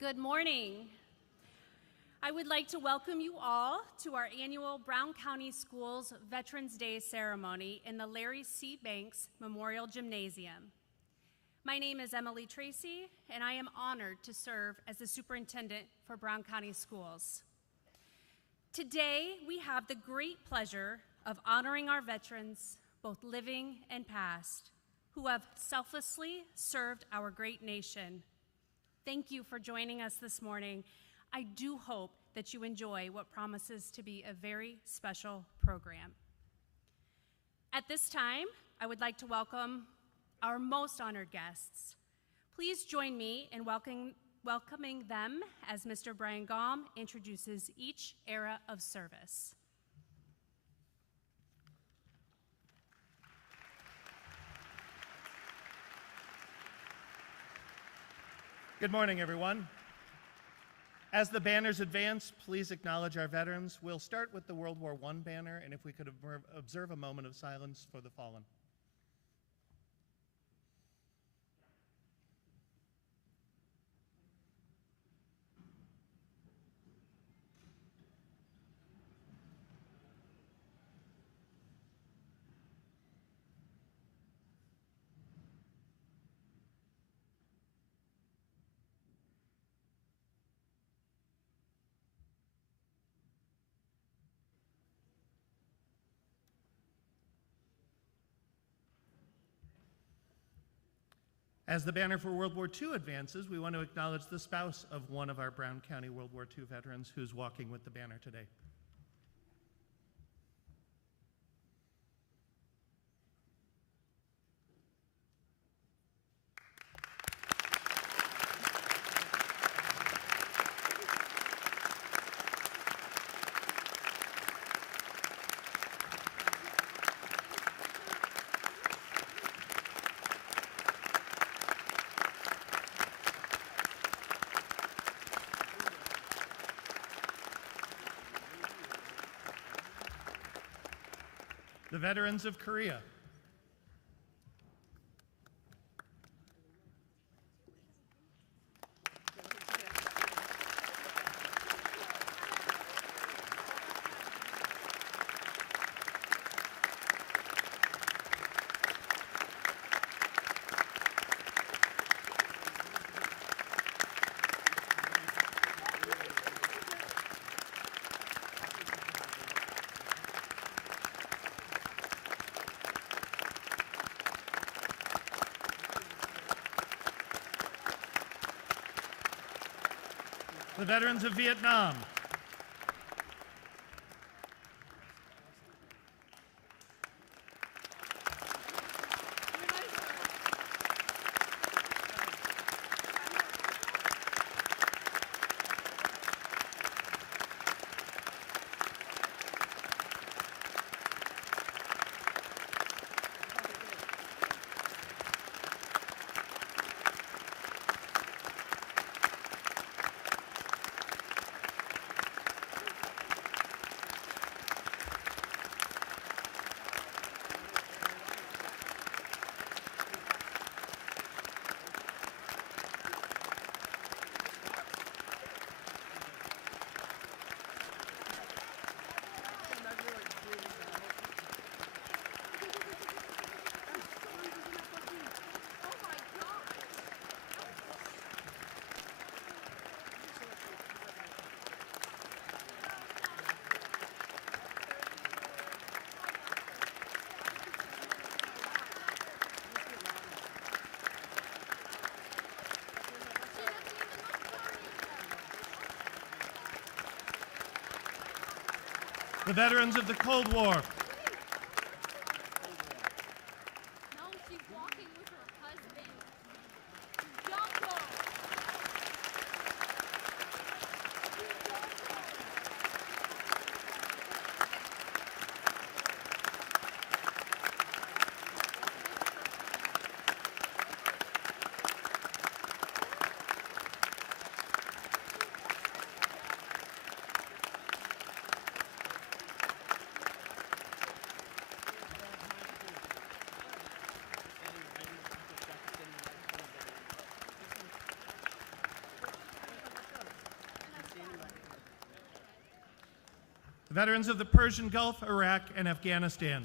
Good morning. I would like to welcome you all to our annual Brown County Schools Veterans Day ceremony in the Larry C. Banks Memorial Gymnasium. My name is Emily Tracy, and I am honored to serve as the superintendent for Brown County Schools. Today, we have the great pleasure of honoring our veterans, both living and past, who have selflessly served our great nation. Thank you for joining us this morning. I do hope that you enjoy what promises to be a very special program. At this time, I would like to welcome our most honored guests. Please join me in welcoming them as Mr. Brian Gaum introduces each era of service. Good morning, everyone. As the banners advance, please acknowledge our veterans. We'll start with the World War I banner, and if we could observe a moment of silence for the fallen. As the banner for World War II advances, we want to acknowledge the spouse of one of our Brown County World War II veterans who's walking with the banner today. The veterans of Korea. The veterans of Vietnam. The veterans of the Cold War. No, she's walking with her husband. Jungle. veterans of the Persian Gulf, Iraq, and Afghanistan.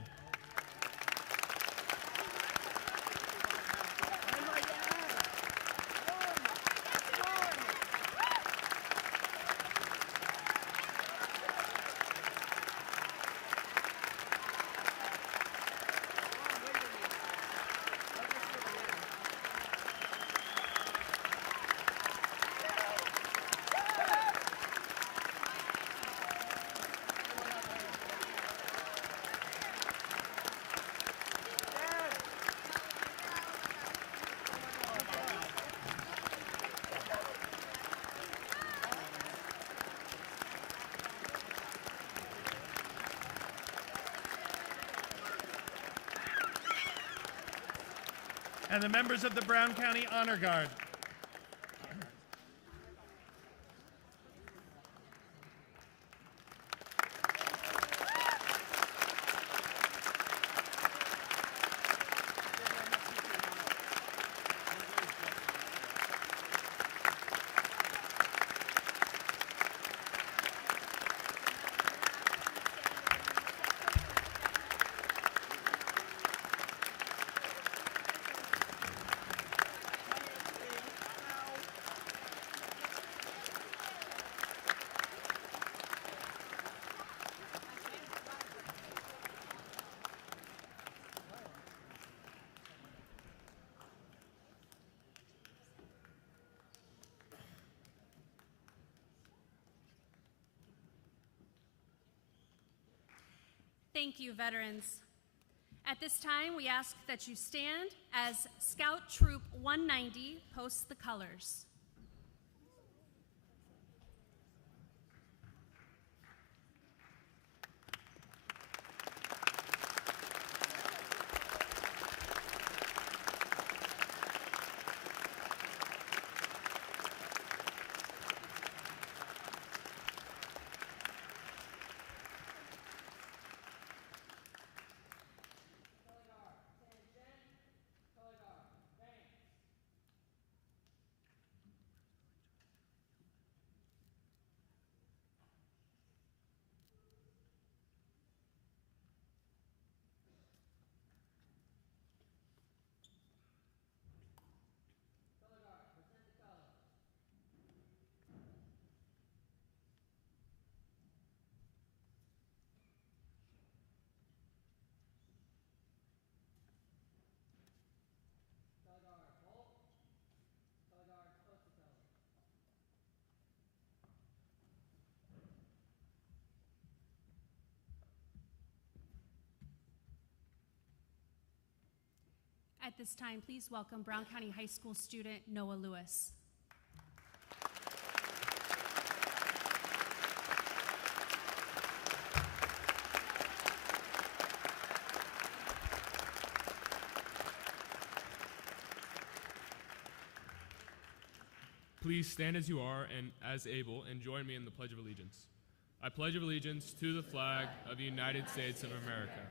And the members of the Brown County Honor Guard. Thank you, veterans. At this time, we ask that you stand as Scout Troop 190 posts the colors. At this time, please welcome Brown County High School student Noah Lewis. Please stand as you are and as able and join me in the Pledge of Allegiance. I pledge allegiance to the flag of the United States of America.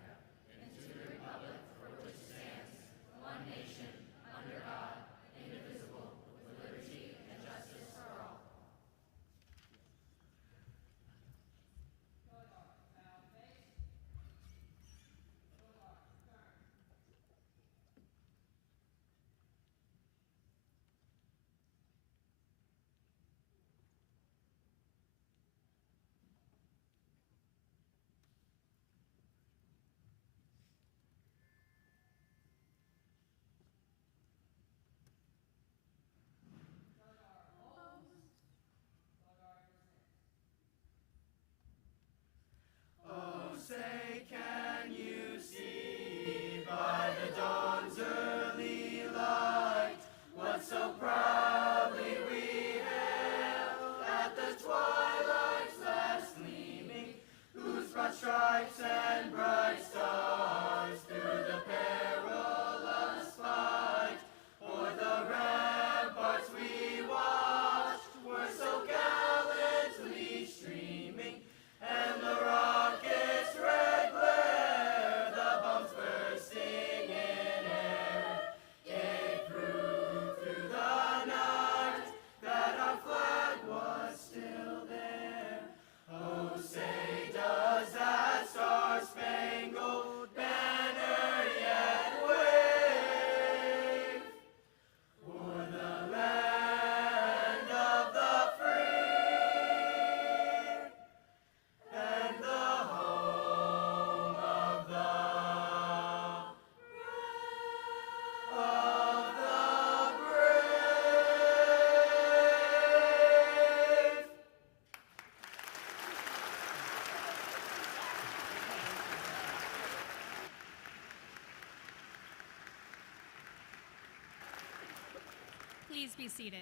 Please be seated.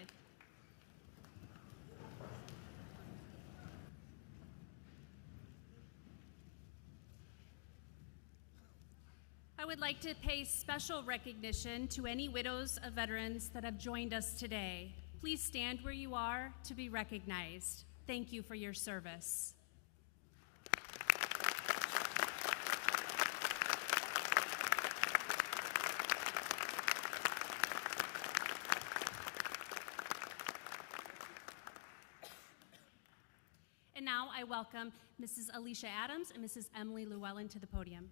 I would like to pay special recognition to any widows of veterans that have joined us today. Please stand where you are to be recognized. Thank you for your service. And now I welcome Mrs. Alicia Adams and Mrs. Emily Llewellyn to the podium.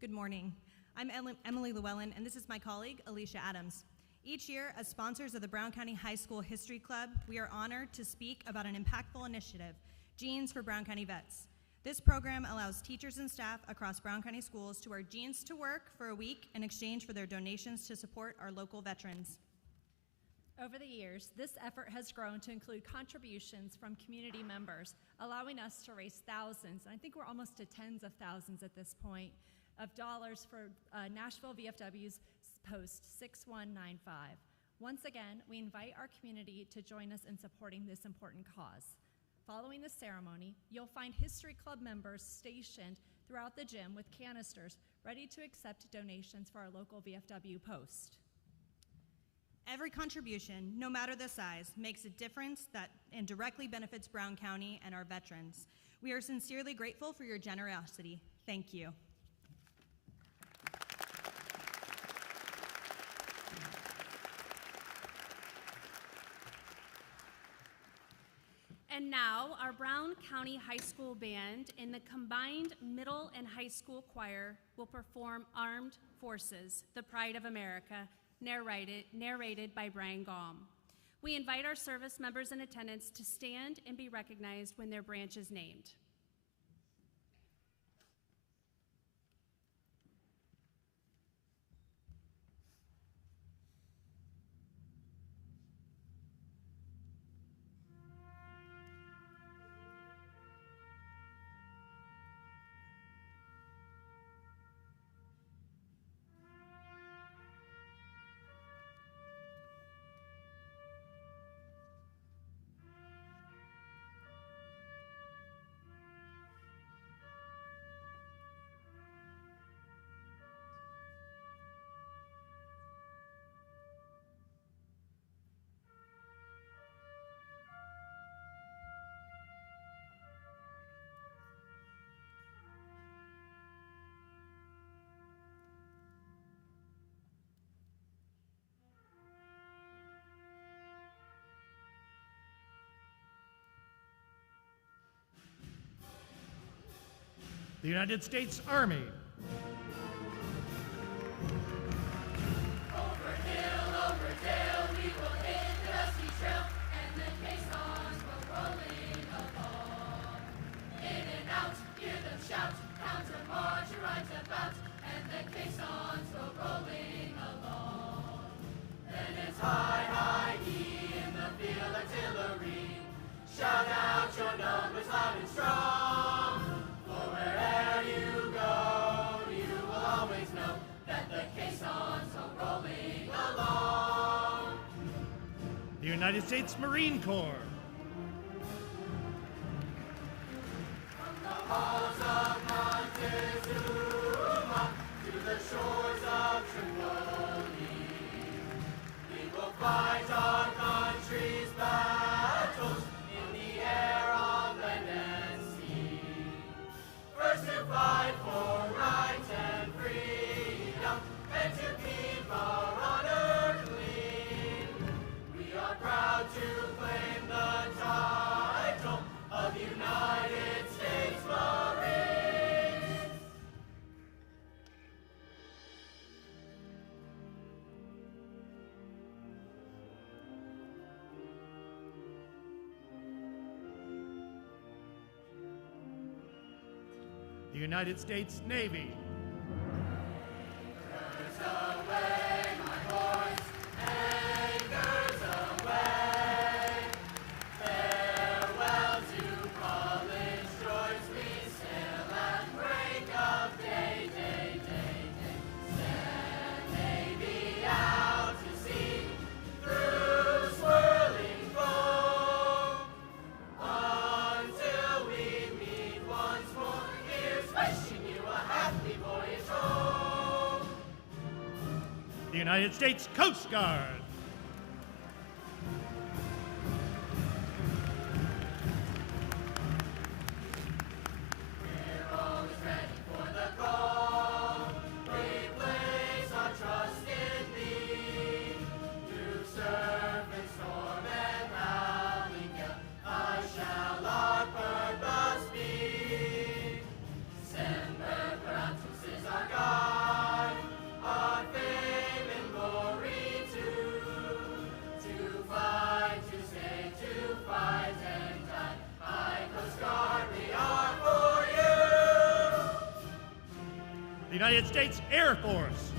Good morning. I'm Emily Llewellyn, and this is my colleague, Alicia Adams. Each year, as sponsors of the Brown County High School History Club, we are honored to speak about an impactful initiative, Jeans for Brown County Vets. This program allows teachers and staff across Brown County schools to wear jeans to work for a week in exchange for their donations to support our local veterans. Over the years, this effort has grown to include contributions from community members, allowing us to raise thousands, I think we're almost to tens of thousands at this point, of dollars for Nashville VFW's Post 6195. Once again, we invite our community to join us in supporting this important cause. Following the ceremony, you'll find History Club members stationed throughout the gym with canisters ready to accept donations for our local VFW post. Every contribution, no matter the size, makes a difference and directly benefits Brown County and our veterans. We are sincerely grateful for your generosity. Thank you. And now, our Brown County High School Band and the combined middle and high school choir will perform Armed Forces, the Pride of America, narrated by Brian Gaum. We invite our service members in attendance to stand and be recognized when their branch is named. The United States Army. United States Marine Corps. From the halls of Montezuma to the shores of Tripoli, we will fight our country's battles in the air, on land and sea. First to fight for right and freedom, and to keep our honor clean. We are proud to claim the title of United States Marines. The United States Navy. Anchors away, my boys, anchors away. Farewell to college joys, we sail and break United States Coast Guard. United States Air Force.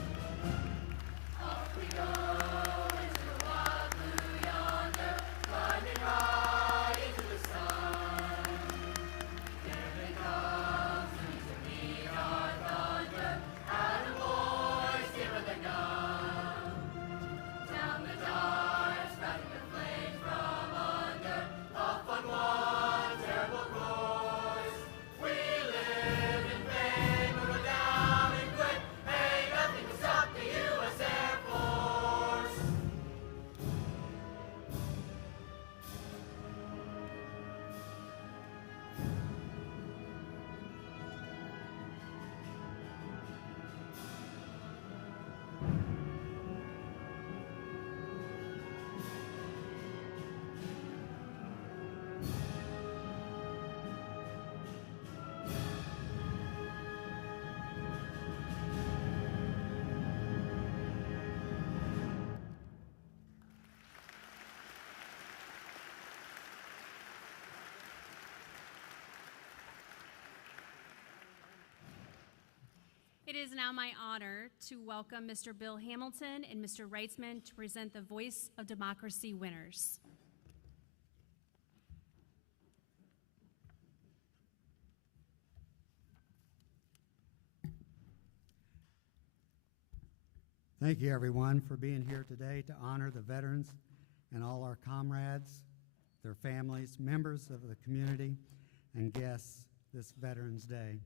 It is now my honor to welcome Mr. Bill Hamilton and Mr. Reitzman to present the Voice of Democracy winners. Thank you, everyone, for being here today to honor the veterans and all our comrades, their families, members of the community, and guests this Veterans Day.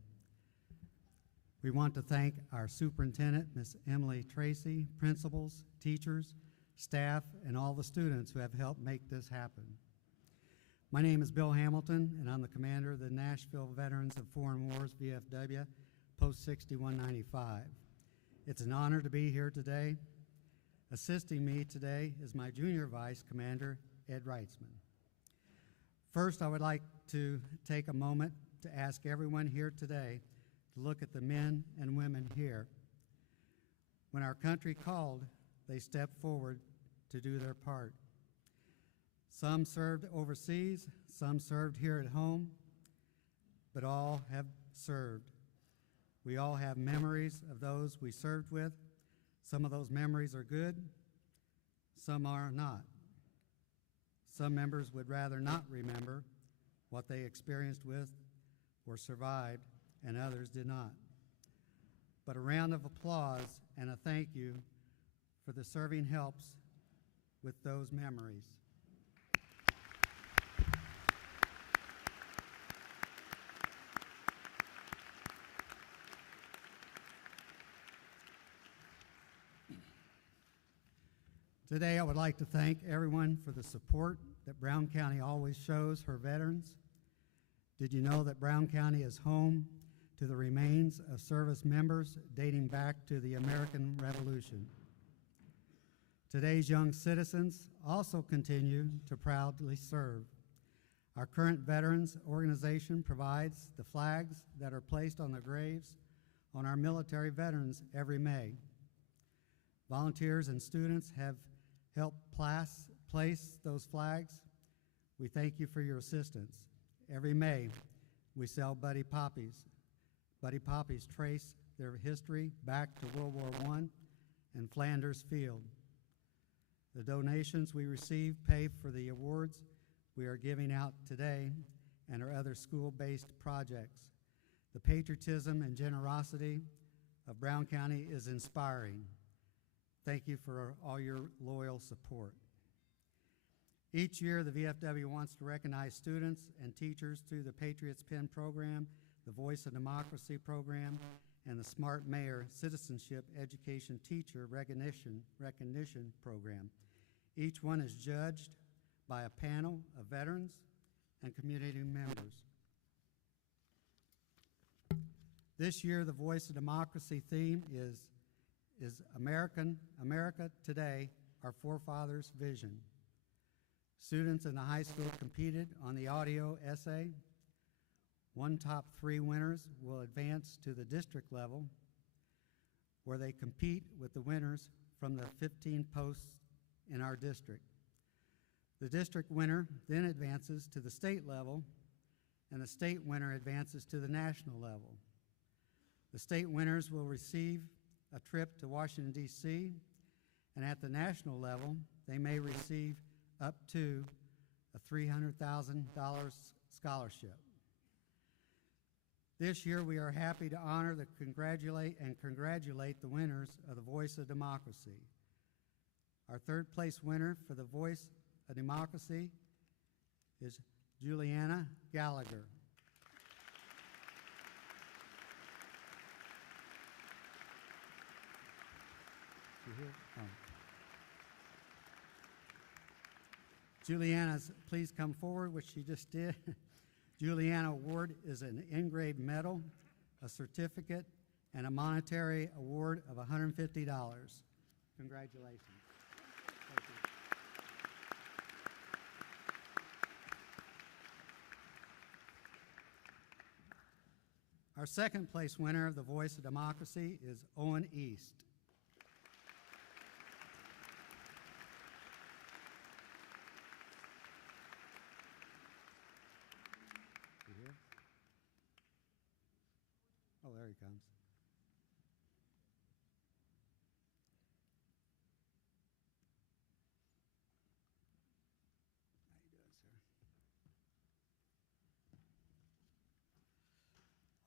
We want to thank our superintendent, Ms. Emily Tracy, principals, teachers, staff, and all the students who have helped make this happen. My name is Bill Hamilton, and I'm the commander of the Nashville Veterans of Foreign Wars, VFW, Post 6195. It's an honor to be here today. Assisting me today is my junior vice commander, Ed Reitzman. First, I would like to take a moment to ask everyone here today to look at the men and women here. When our country called, they stepped forward to do their part. Some served overseas, some served here at home, but all have served. We all have memories of those we served with. Some of those memories are good, some are not. Some members would rather not remember what they experienced with or survived, and others did not. But a round of applause and a thank you for the serving helps with those memories. Today, I would like to thank everyone for the support that Brown County always shows her veterans. Did you know that Brown County is home to the remains of service members dating back to the American Revolution? Today's young citizens also continue to proudly serve. Our current veterans organization provides the flags that are placed on the graves on our military veterans every May. Volunteers and students have helped place those flags. We thank you for your assistance. Every May, we sell Buddy Poppies. Buddy Poppies trace their history back to World War I and Flanders Field. The donations we receive pay for the awards we are giving out today and our other school-based projects. The patriotism and generosity of Brown County is inspiring. Thank you for all your loyal support. Each year, the VFW wants to recognize students and teachers through the Patriots Pen program, the Voice of Democracy program, and the Smart Mayor Citizenship Education Teacher Recognition Program. Each one is judged by a panel of veterans and community members. This year, the Voice of Democracy theme is America Today, Our Forefathers' Vision. Students in the high school competed on the audio essay. One top 3 winners will advance to the district level, where they compete with the winners from the 15 posts in our district. The district winner then advances to the state level, and the state winner advances to the national level. The state winners will receive a trip to Washington, D.C., and at the national level, they may receive up to a $300,000 scholarship. This year, we are happy to honor congratulate the winners of the Voice of Democracy. Our third place winner for the Voice of Democracy is Juliana Gallagher. Juliana, please come forward, which she just did. Juliana Award is an engraved medal, a certificate, and a monetary award of $150. Congratulations. Thank you. Our second place winner of the Voice of Democracy is Owen East. Oh, there he comes. How you doing,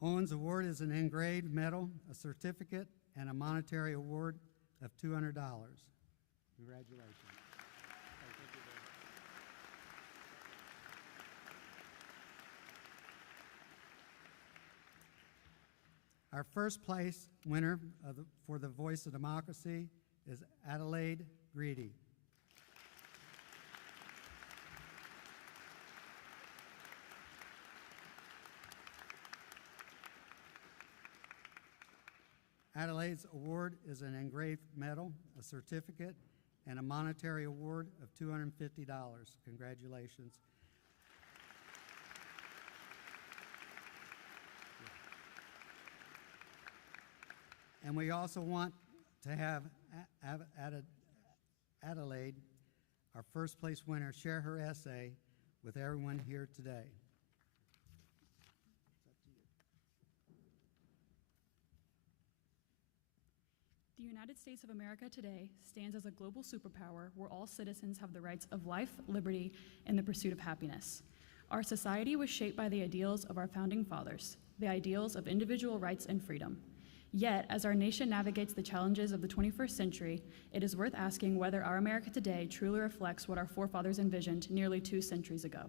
sir? Owen's award is an engraved medal, a certificate, and a monetary award of $200. Congratulations. Our first place winner for the Voice of Democracy is Adelaide Greedy. Adelaide's award is an engraved medal, a certificate, and a monetary award of $250. Congratulations. And we also want to have Adelaide, our first place winner, share her essay with everyone here today. The United States of America today stands as a global superpower where all citizens have the rights of life, liberty, and the pursuit of happiness. Our society was shaped by the ideals of our founding fathers, the ideals of individual rights and freedom. Yet, as our nation navigates the challenges of the 21st century, it is worth asking whether our America today truly reflects what our forefathers envisioned nearly 2 centuries ago.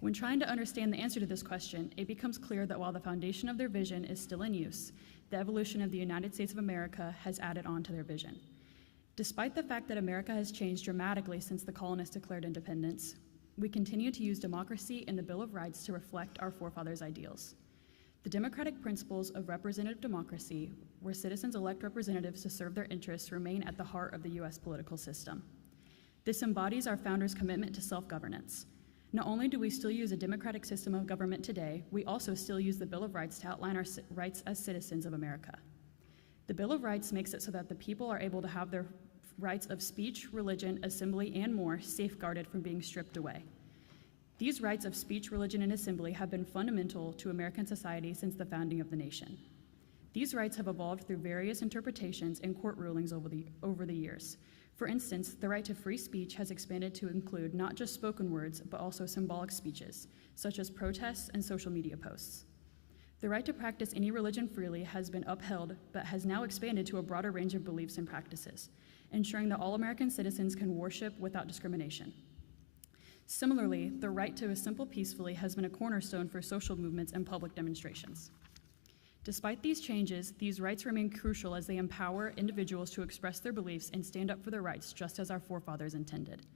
When trying to understand the answer to this question, it becomes clear that while the foundation of their vision is still in use, the evolution of the United States of America has added on to their vision. Despite the fact that America has changed dramatically since the colonists declared independence, we continue to use democracy and the Bill of Rights to reflect our forefathers' ideals. The democratic principles of representative democracy, where citizens elect representatives to serve their interests, remain at the heart of the U.S. political system. This embodies our founders' commitment to self-governance. Not only do we still use a democratic system of government today, we also still use the Bill of Rights to outline our rights as citizens of America. The Bill of Rights makes it so that the people are able to have their rights of speech, religion, assembly, and more safeguarded from being stripped away. These rights of speech, religion, and assembly have been fundamental to American society since the founding of the nation. These rights have evolved through various interpretations and court rulings over the years. For instance, the right to free speech has expanded to include not just spoken words, but also symbolic speeches, such as protests and social media posts. The right to practice any religion freely has been upheld, but has now expanded to a broader range of beliefs and practices, ensuring that all American citizens can worship without discrimination. Similarly, the right to assemble peacefully has been a cornerstone for social movements and public demonstrations. Despite these changes, these rights remain crucial as they empower individuals to express their beliefs and stand up for their rights, just as our forefathers intended.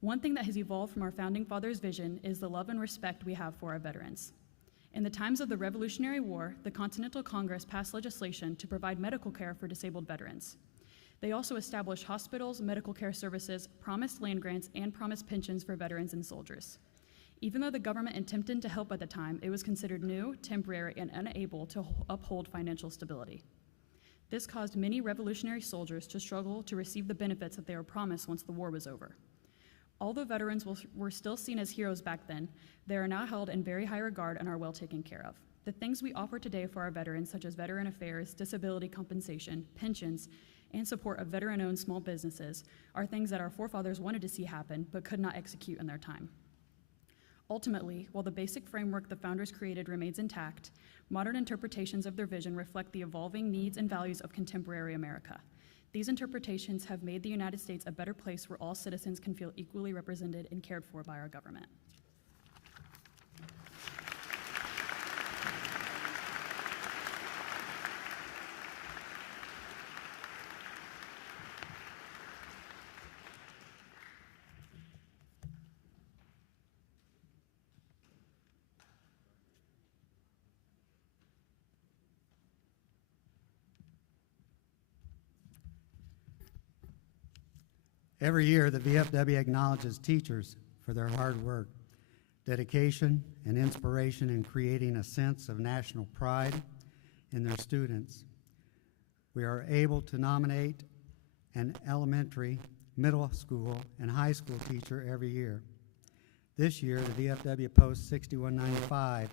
One thing that has evolved from our founding fathers' vision is the love and respect we have for our veterans. In the times of the Revolutionary War, the Continental Congress passed legislation to provide medical care for disabled veterans. They also established hospitals, medical care services, promised land grants, and promised pensions for veterans and soldiers. Even though the government attempted to help at the time, it was considered new, temporary, and unable to uphold financial stability. This caused many Revolutionary soldiers to struggle to receive the benefits that they were promised once the war was over. Although veterans were still seen as heroes back then, they are now held in very high regard and are well taken care of. The things we offer today for our veterans, such as veteran affairs, disability compensation, pensions, and support of veteran-owned small businesses, are things that our forefathers wanted to see happen but could not execute in their time. Ultimately, while the basic framework the founders created remains intact, modern interpretations of their vision reflect the evolving needs and values of contemporary America. These interpretations have made the United States a better place where all citizens can feel equally represented and cared for by our government. Every year, the VFW acknowledges teachers for their hard work, dedication, and inspiration in creating a sense of national pride in their students. We are able to nominate an elementary, middle school, and high school teacher every year. This year, the VFW Post 6195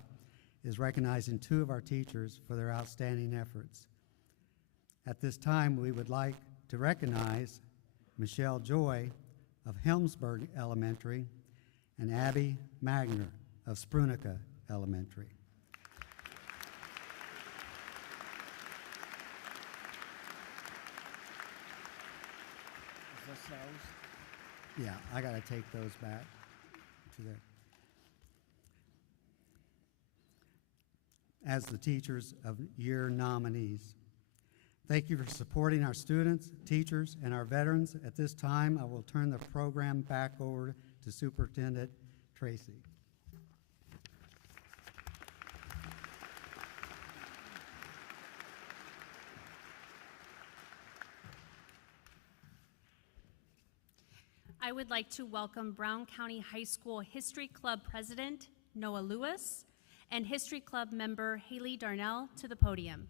is recognizing 2 of our teachers for their outstanding efforts. At this time, we would like to recognize Michelle Joy of Helmsburg Elementary and Abby Magner of Sprunica Elementary. Is this those? Yeah, I gotta take those back to there. As the Teachers of Year nominees. Thank you for supporting our students, teachers, and our veterans. At this time, I will turn the program back over to Superintendent Tracy. I would like to welcome Brown County High School History Club President Noah Lewis and History Club member Haley Darnell to the podium.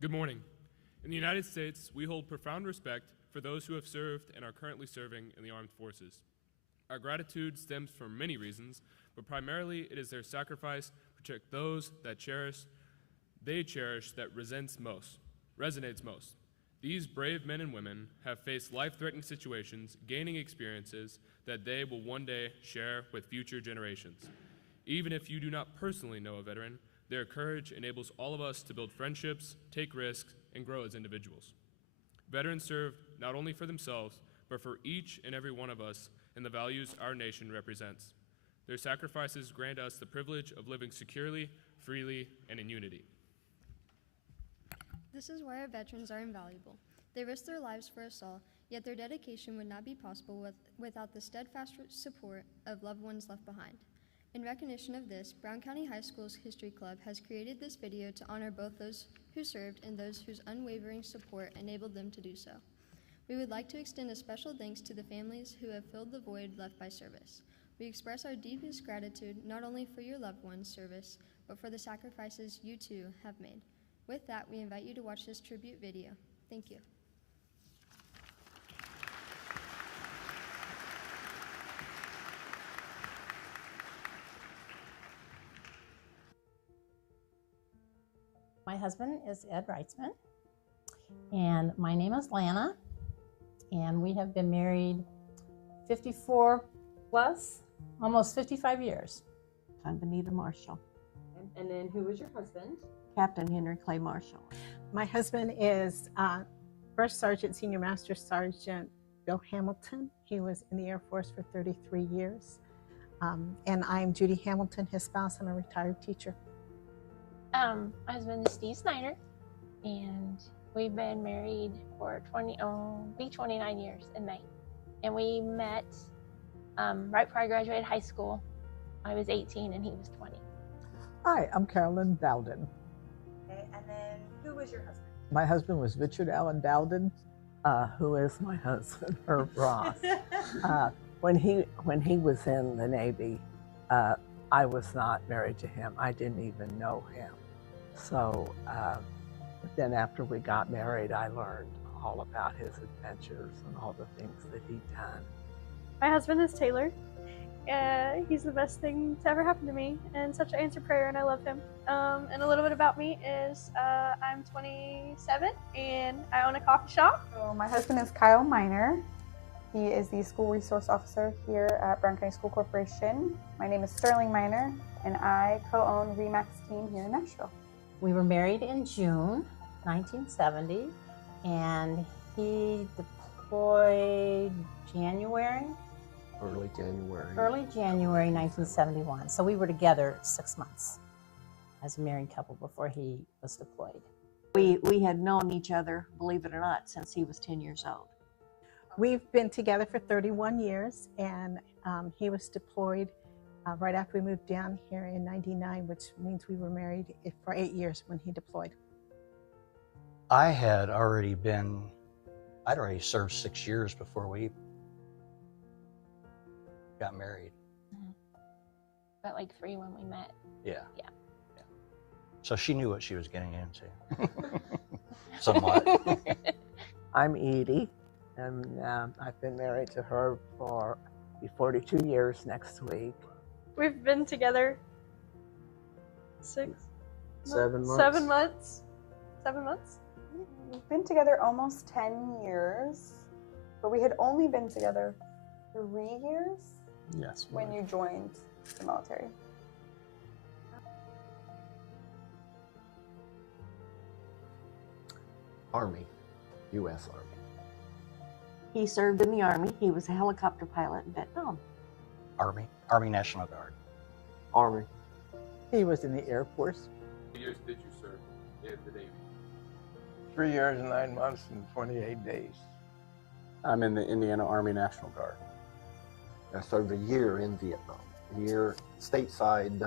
Good morning. In the United States, we hold profound respect for those who have served and are currently serving in the armed forces. Our gratitude stems from many reasons, but primarily it is their sacrifice to protect those that they cherish that resonates most. These brave men and women have faced life-threatening situations, gaining experiences that they will one day share with future generations. Even if you do not personally know a veteran, their courage enables all of us to build friendships, take risks, and grow as individuals. Veterans serve not only for themselves, but for each and every one of us and the values our nation represents. Their sacrifices grant us the privilege of living securely, freely, and in unity. This is why our veterans are invaluable. They risk their lives for us all, yet their dedication would not be possible without the steadfast support of loved ones left behind. In recognition of this, Brown County High School's History Club has created this video to honor both those who served and those whose unwavering support enabled them to do so. We would like to extend a special thanks to the families who have filled the void left by service. We express our deepest gratitude not only for your loved one's service, but for the sacrifices you too have made. With that, we invite you to watch this tribute video. Thank you. My husband is Ed Reitzman, and my name is Lana, and we have been married 54 plus, almost 55 years. I'm Benita Marshall. And then who was your husband? Captain Henry Clay Marshall. My husband is First Sergeant, Senior Master Sergeant Bill Hamilton. He was in the Air Force for 33 years. And I'm Judy Hamilton, his spouse. I'm a retired teacher. My husband is Steve Snyder, and we've been married for 29 years in May. And we met right before I graduated high school. I was 18 and he was 20. Hi, I'm Carolyn Dowden. Okay, and then who was your husband? My husband was Richard Allen Dowden, who is my husband, Herb Ross. When he was in the Navy, I was not married to him. I didn't even know him. So then after we got married, I learned all about his adventures and all the things that he'd done. My husband is Taylor. He's the best thing to ever happen to me and such an answer prayer, and I love him. And a little bit about me is I'm 27 and I own a coffee shop. So my husband is Kyle Miner. He is the school resource officer here at Brown County School Corporation. My name is Sterling Miner, and I co-own REMAX team here in Nashville. We were married in June 1970, and he deployed January? Early January. Early January 1971. So we were together 6 months as a married couple before he was deployed. We had known each other, believe it or not, since he was 10 years old. We've been together for 31 years, and he was deployed right after we moved down here in '99, which means we were married for 8 years when he deployed. I'd already served 6 years before we got married. About like 3 when we met. Yeah. Yeah. So she knew what she was getting into. Somewhat. I'm Edie, and I've been married to her for 42 years next week. We've been together 7 months. 7 months. 7 months? We've been together almost 10 years, but we had only been together 3 years Yes. when you joined the military. Army, U.S. Army. He served in the Army. He was a helicopter pilot in Vietnam. Army National Guard. Army. He was in the Air Force. How many years did you serve in the Navy? 3 years, 9 months, and 28 days. I'm in the Indiana Army National Guard. I served a year in Vietnam. A year stateside.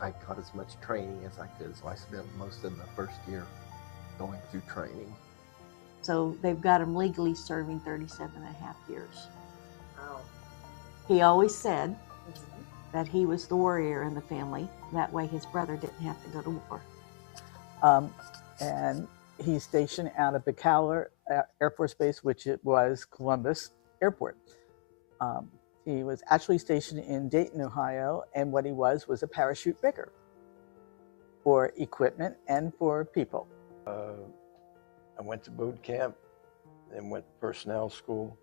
I got as much training as I could, so I spent most of the first year going through training. So they've got him legally serving 37 and a half years. Wow. He always said that he was the warrior in the family. That way his brother didn't have to go to war. And he's stationed out of Bacalor Air Force Base, which it was Columbus Airport. He was actually stationed in Dayton, Ohio, and what he was a parachute rigger for equipment and for people. I went to boot camp, then went to personnel school,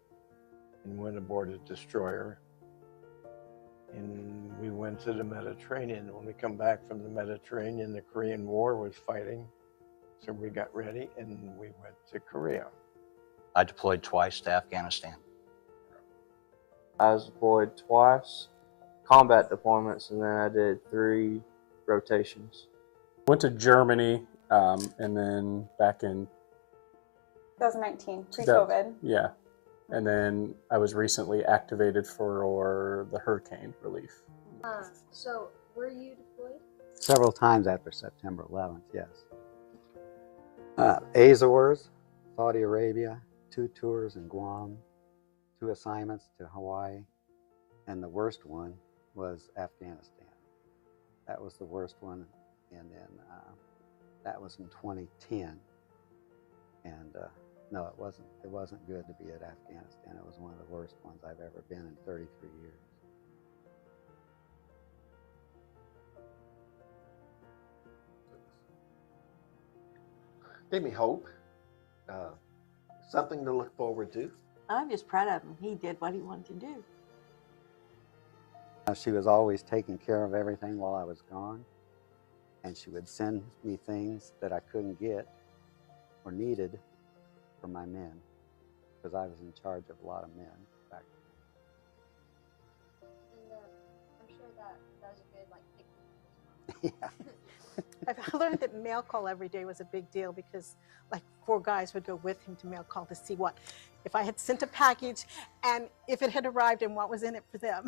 and went aboard a destroyer. And we went to the Mediterranean. When we come back from the Mediterranean, the Korean War was fighting. So we got ready and we went to Korea. I deployed twice to Afghanistan. I was deployed twice, combat deployments, and then I did 3 rotations. Went to Germany, and then back in 2019, pre-COVID. Yeah, and then I was recently activated for the hurricane relief. So, were you deployed? Several times after September 11th, yes. Azores, Saudi Arabia, 2 tours in Guam, 2 assignments to Hawaii, and the worst one was Afghanistan. That was the worst one, and then that was in 2010. And no, it wasn't good to be at Afghanistan. It was one of the worst ones I've ever been in 33 years. Gave me hope, something to look forward to. I'm just proud of him. He did what he wanted to do. She was always taking care of everything while I was gone, and she would send me things that I couldn't get or needed for my men. because I was in charge of a lot of men back And I'm sure that was a good like pick. Yeah. I've learned that mail call every day was a big deal because like 4 guys would go with him to mail call to see what, if I had sent a package and if it had arrived and what was in it for them.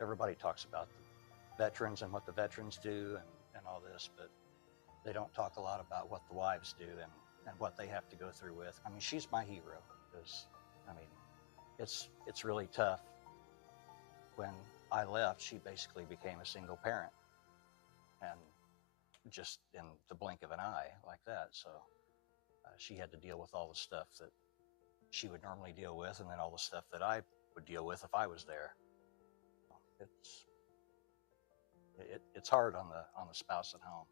Everybody talks about the veterans and what the veterans do and all this, but they don't talk a lot about what the wives do and what they have to go through with. I mean, she's my hero because, I mean, it's really tough. When I left, she basically became a single parent, and just in the blink of an eye like that. So she had to deal with all the stuff that she would normally deal with, and then all the stuff that I would deal with if I was there. It's hard on the spouse at home.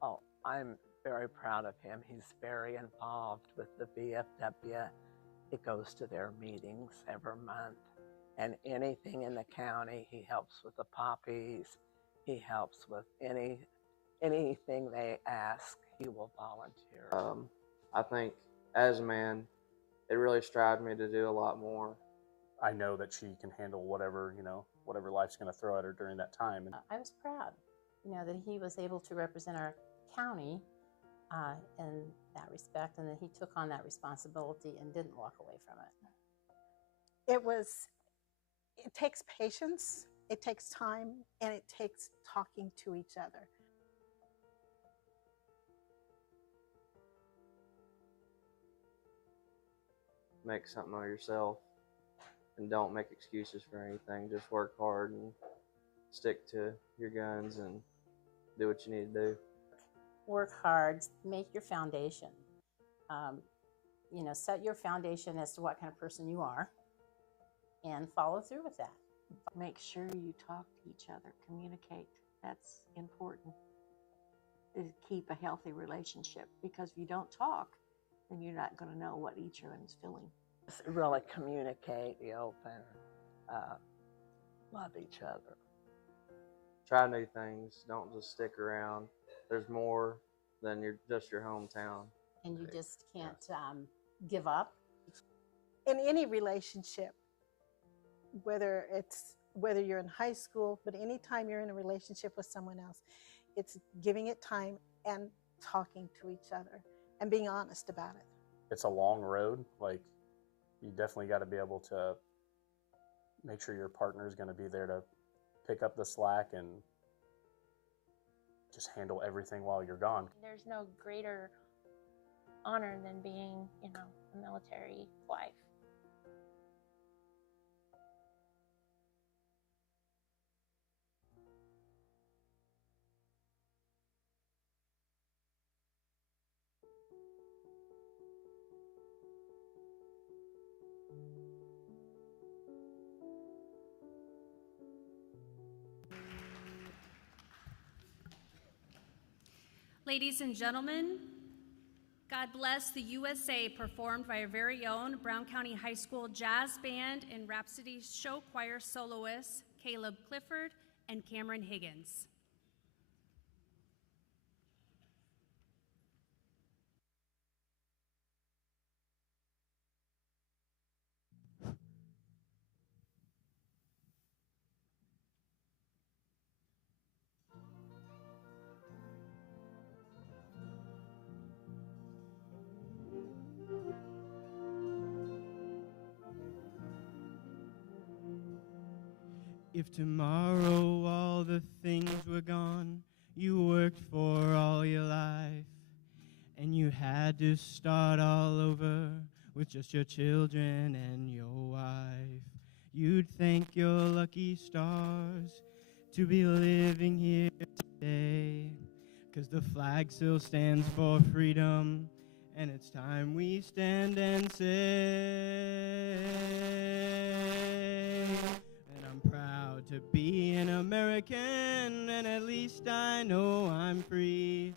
Oh, I'm very proud of him. He's very involved with the VFW. He goes to their meetings every month. And anything in the county, he helps with the poppies. He helps with anything they ask, he will volunteer. I think as a man, it really strived me to do a lot more. I know that she can handle whatever, whatever life's going to throw at her during that time. I was proud, that he was able to represent our county in that respect, and that he took on that responsibility and didn't walk away from it. It takes patience, it takes time, and it takes talking to each other. Make something of yourself and don't make excuses for anything. Just work hard and stick to your guns and do what you need to do. Work hard, make your foundation. Set your foundation as to what kind of person you are and follow through with that. Make sure you talk to each other, communicate. That's important to keep a healthy relationship, because if you don't talk, then you're not going to know what each one is feeling. Just really communicate, be open, love each other. Try new things. Don't just stick around. There's more than just your hometown. And you just can't give up. In any relationship, whether you're in high school, but anytime you're in a relationship with someone else, it's giving it time and talking to each other and being honest about it. It's a long road. Like, you definitely got to be able to make sure your partner is going to be there to pick up the slack and just handle everything while you're gone. There's no greater honor than being, a military wife. Ladies and gentlemen, God Bless the USA, performed by our very own Brown County High School Jazz Band and Rhapsody Show Choir soloists Caleb Clifford and Cameron Higgins. If tomorrow all the things were gone you worked for all your life, and you had to start all over with just your children and your wife, you'd thank your lucky stars to be living here today, 'cause the flag still stands for freedom, and it's time we stand and say, and I'm proud to be an American, and at least I know I'm free,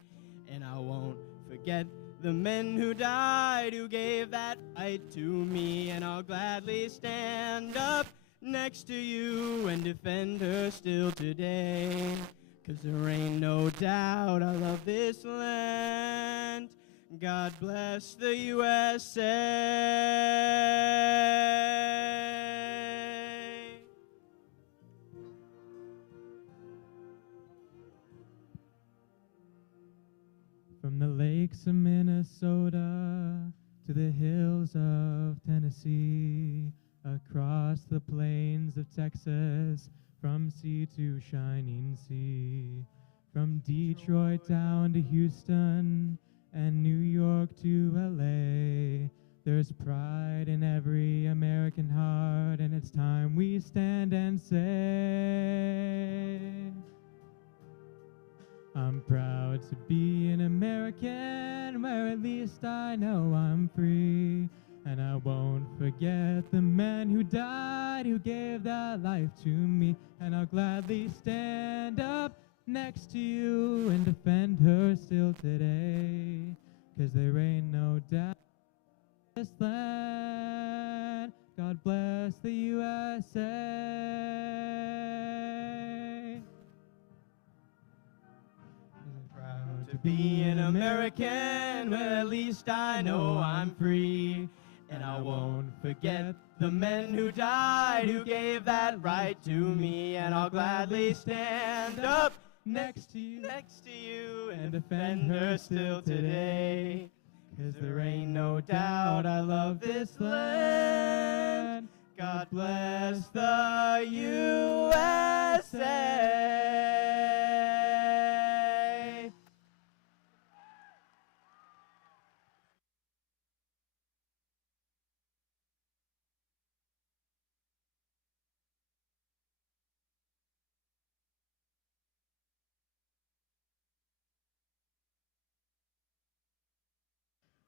and I won't forget the men who died, who gave that right to me, and I'll gladly stand up next to you and defend her still today, 'cause there ain't no doubt I love this land, God bless the USA. From the lakes of Minnesota to the hills of Tennessee, across the plains of Texas, from sea to shining sea, from Detroit down to Houston and New York to LA, there's pride in every American heart, and it's time we stand and say, I'm proud to be an American, where at least I know I'm free. And I won't forget the men who died, who gave that life to me. And I'll gladly stand up next to you and defend her still today. 'Cause there ain't no doubt this land. God bless the USA. Proud to be an American, where at least I know I'm free. And I won't forget the men who died, who gave that right to me. And I'll gladly stand up next to you and defend her still today. 'Cause there ain't no doubt I love this land. God bless the USA.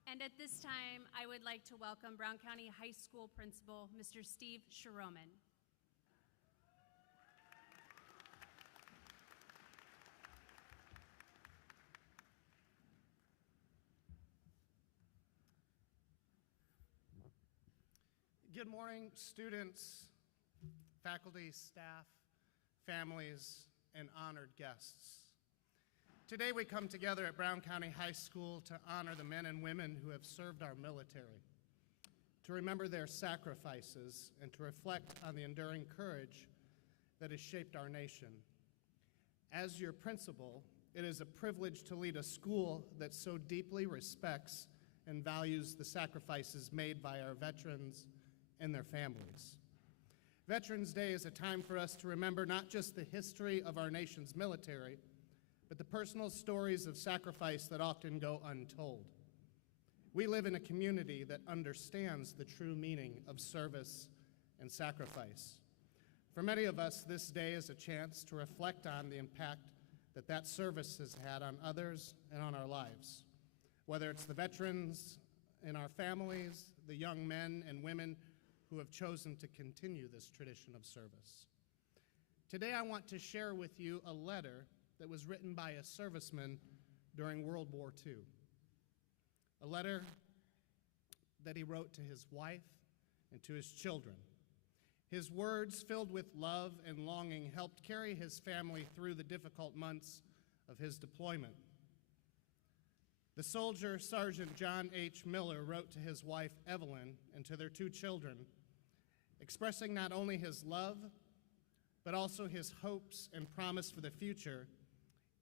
And at this time, I would like to welcome Brown County High School Principal, Mr. Steve Sharoman. Good morning, students, faculty, staff, families, and honored guests. Today we come together at Brown County High School to honor the men and women who have served our military, to remember their sacrifices, and to reflect on the enduring courage that has shaped our nation. As your principal, it is a privilege to lead a school that so deeply respects and values the sacrifices made by our veterans and their families. Veterans Day is a time for us to remember not just the history of our nation's military, but the personal stories of sacrifice that often go untold. We live in a community that understands the true meaning of service and sacrifice. For many of us, this day is a chance to reflect on the impact that that service has had on others and on our lives, whether it's the veterans in our families, the young men and women who have chosen to continue this tradition of service. Today, I want to share with you a letter that was written by a serviceman during World War II. A letter that he wrote to his wife and to his children. His words, filled with love and longing, helped carry his family through the difficult months of his deployment. The soldier, Sergeant John H. Miller, wrote to his wife, Evelyn, and to their two children, expressing not only his love, but also his hopes and promise for the future,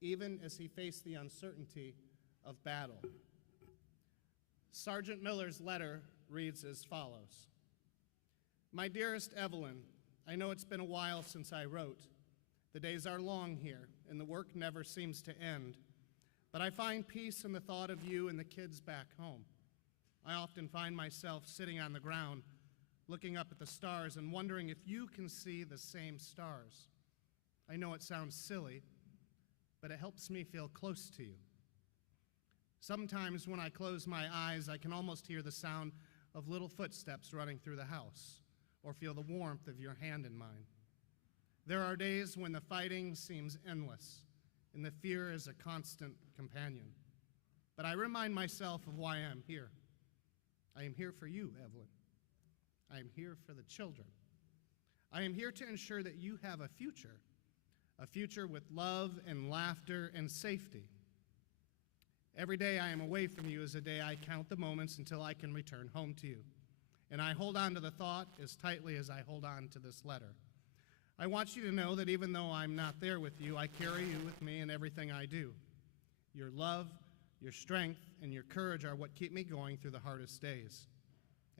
even as he faced the uncertainty of battle. Sergeant Miller's letter reads as follows. My dearest Evelyn, I know it's been a while since I wrote. The days are long here, and the work never seems to end. But I find peace in the thought of you and the kids back home. I often find myself sitting on the ground, looking up at the stars and wondering if you can see the same stars. I know it sounds silly, but it helps me feel close to you. Sometimes when I close my eyes, I can almost hear the sound of little footsteps running through the house, or feel the warmth of your hand in mine. There are days when the fighting seems endless, and the fear is a constant companion. But I remind myself of why I am here. I am here for you, Evelyn. I am here for the children. I am here to ensure that you have a future with love and laughter and safety. Every day I am away from you is a day I count the moments until I can return home to you. And I hold on to the thought as tightly as I hold on to this letter. I want you to know that even though I'm not there with you, I carry you with me in everything I do. Your love, your strength, and your courage are what keep me going through the hardest days.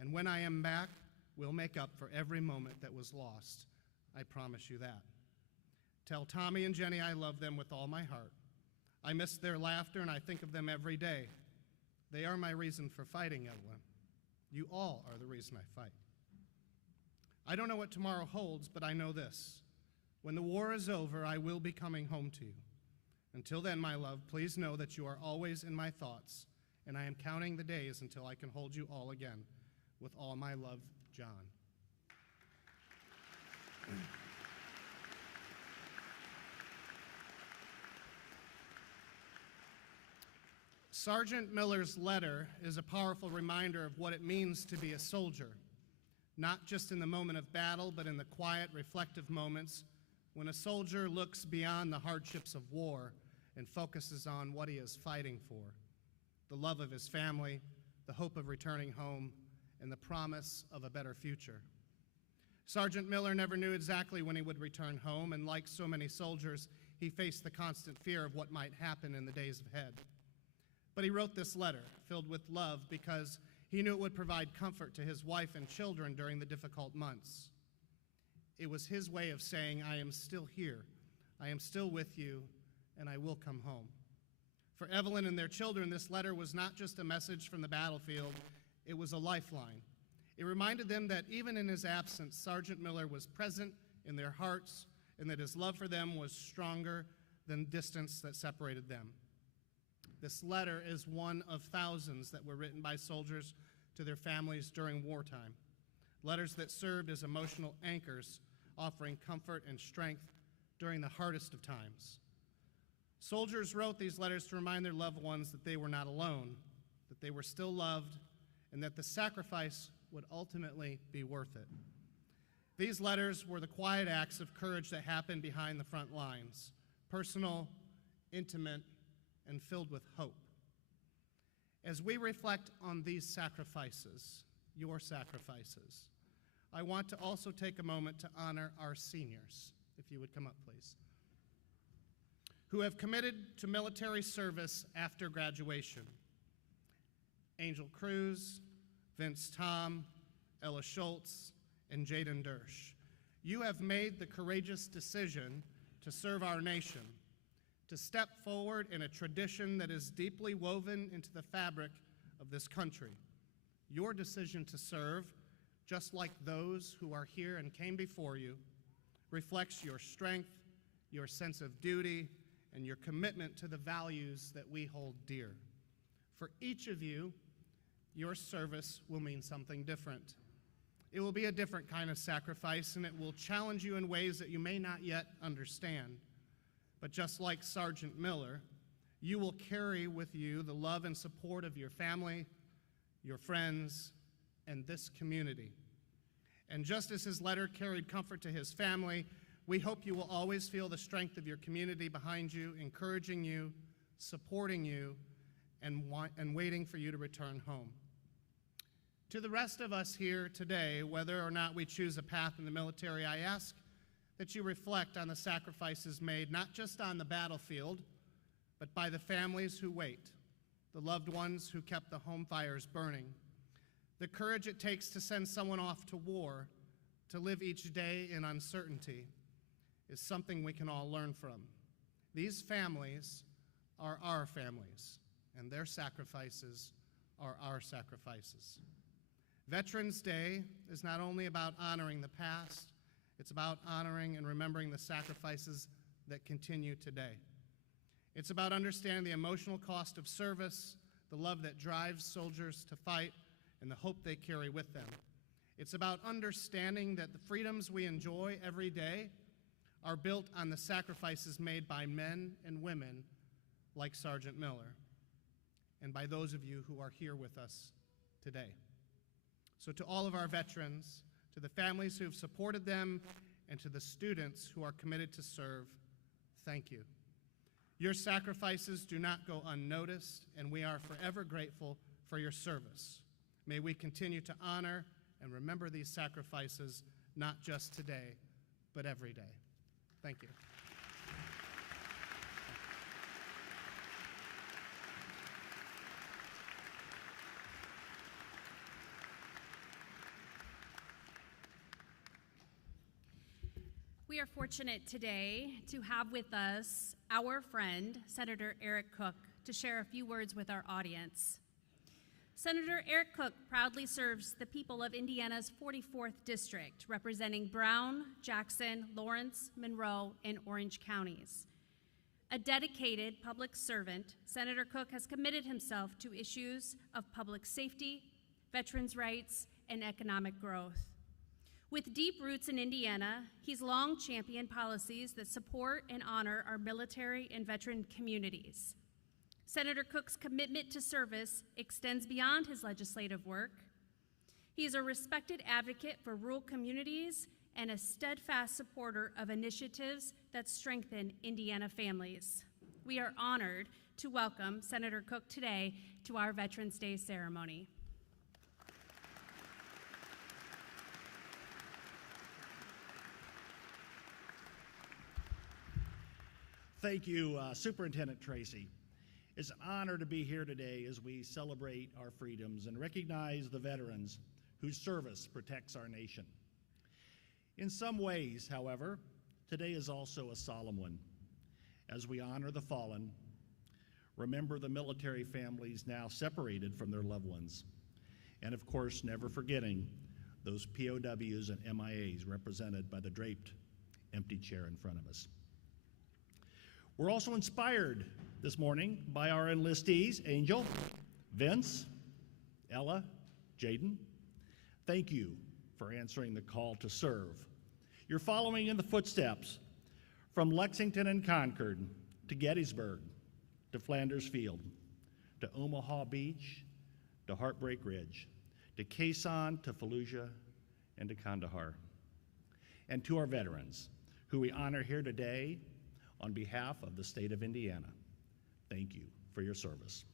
And when I am back, we'll make up for every moment that was lost. I promise you that. Tell Tommy and Jenny I love them with all my heart. I miss their laughter, and I think of them every day. They are my reason for fighting, Evelyn. You all are the reason I fight. I don't know what tomorrow holds, but I know this. When the war is over, I will be coming home to you. Until then, my love, please know that you are always in my thoughts, and I am counting the days until I can hold you all again. With all my love, John. Sergeant Miller's letter is a powerful reminder of what it means to be a soldier, not just in the moment of battle, but in the quiet, reflective moments when a soldier looks beyond the hardships of war and focuses on what he is fighting for, the love of his family, the hope of returning home, and the promise of a better future. Sergeant Miller never knew exactly when he would return home, and like so many soldiers, he faced the constant fear of what might happen in the days ahead. But he wrote this letter, filled with love, because he knew it would provide comfort to his wife and children during the difficult months. It was his way of saying, I am still here, I am still with you, and I will come home. For Evelyn and their children, this letter was not just a message from the battlefield, it was a lifeline. It reminded them that even in his absence, Sergeant Miller was present in their hearts, and that his love for them was stronger than distance that separated them. This letter is one of thousands that were written by soldiers to their families during wartime, letters that served as emotional anchors, offering comfort and strength during the hardest of times. Soldiers wrote these letters to remind their loved ones that they were not alone, that they were still loved, and that the sacrifice would ultimately be worth it. These letters were the quiet acts of courage that happened behind the front lines, personal, intimate, and filled with hope. As we reflect on these sacrifices, your sacrifices, I want to also take a moment to honor our seniors, if you would come up, please, who have committed to military service after graduation. Angel Cruz, Vince Tom, Ella Schultz, and Jaden Dersh. You have made the courageous decision to serve our nation, to step forward in a tradition that is deeply woven into the fabric of this country. Your decision to serve, just like those who are here and came before you, reflects your strength, your sense of duty, and your commitment to the values that we hold dear. For each of you, your service will mean something different. It will be a different kind of sacrifice, and it will challenge you in ways that you may not yet understand. But just like Sergeant Miller, you will carry with you the love and support of your family, your friends, and this community. And just as his letter carried comfort to his family, we hope you will always feel the strength of your community behind you, encouraging you, supporting you, and waiting for you to return home. To the rest of us here today, whether or not we choose a path in the military, I ask that you reflect on the sacrifices made, not just on the battlefield, but by the families who wait, the loved ones who kept the home fires burning, the courage it takes to send someone off to war, to live each day in uncertainty, is something we can all learn from. These families are our families, and their sacrifices are our sacrifices. Veterans Day is not only about honoring the past, it's about honoring and remembering the sacrifices that continue today. It's about understanding the emotional cost of service, the love that drives soldiers to fight, and the hope they carry with them. It's about understanding that the freedoms we enjoy every day are built on the sacrifices made by men and women like Sergeant Miller, and by those of you who are here with us today. So to all of our veterans, to the families who have supported them, and to the students who are committed to serve, thank you. Your sacrifices do not go unnoticed, and we are forever grateful for your service. May we continue to honor and remember these sacrifices, not just today, but every day. Thank you. We are fortunate today to have with us our friend, Senator Eric Cook, to share a few words with our audience. Senator Eric Cook proudly serves the people of Indiana's 44th District, representing Brown, Jackson, Lawrence, Monroe, and Orange counties. A dedicated public servant, Senator Cook has committed himself to issues of public safety, veterans' rights, and economic growth. With deep roots in Indiana, he's long championed policies that support and honor our military and veteran communities. Senator Cook's commitment to service extends beyond his legislative work. He is a respected advocate for rural communities and a steadfast supporter of initiatives that strengthen Indiana families. We are honored to welcome Senator Cook today to our Veterans Day ceremony. Thank you, Superintendent Tracy. It's an honor to be here today as we celebrate our freedoms and recognize the veterans whose service protects our nation. In some ways, however, today is also a solemn one, as we honor the fallen, remember the military families now separated from their loved ones, and of course, never forgetting those POWs and MIAs represented by the draped empty chair in front of us. We're also inspired this morning by our enlistees, Angel, Vince, Ella, Jaden. Thank you for answering the call to serve. You're following in the footsteps from Lexington and Concord to Gettysburg, to Flanders Field, to Omaha Beach, to Heartbreak Ridge, to Quezon, to Fallujah, and to Kandahar. And to our veterans, who we honor here today on behalf of the state of Indiana, thank you for your service.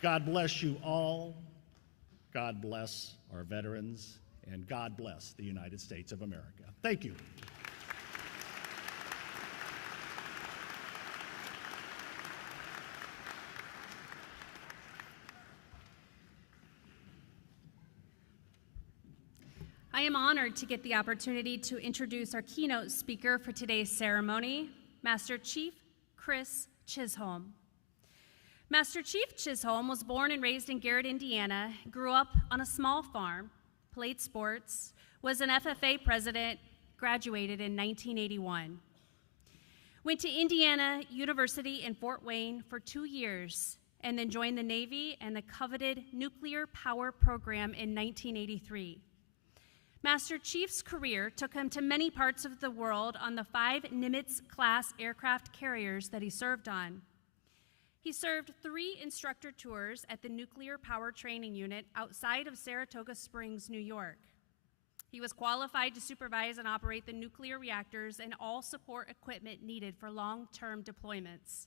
God bless you all. God bless our veterans, and God bless the United States of America. Thank you. I am honored to get the opportunity to introduce our keynote speaker for today's ceremony, Master Chief Chris Chisholm. Master Chief Chisholm was born and raised in Garrett, Indiana, grew up on a small farm, played sports, was an FFA president, graduated in 1981. Went to Indiana University in Fort Wayne for 2 years, and then joined the Navy and the coveted nuclear power program in 1983. Master Chief's career took him to many parts of the world on the 5 Nimitz-class aircraft carriers that he served on. He served 3 instructor tours at the Nuclear Power Training Unit outside of Saratoga Springs, New York. He was qualified to supervise and operate the nuclear reactors and all support equipment needed for long-term deployments.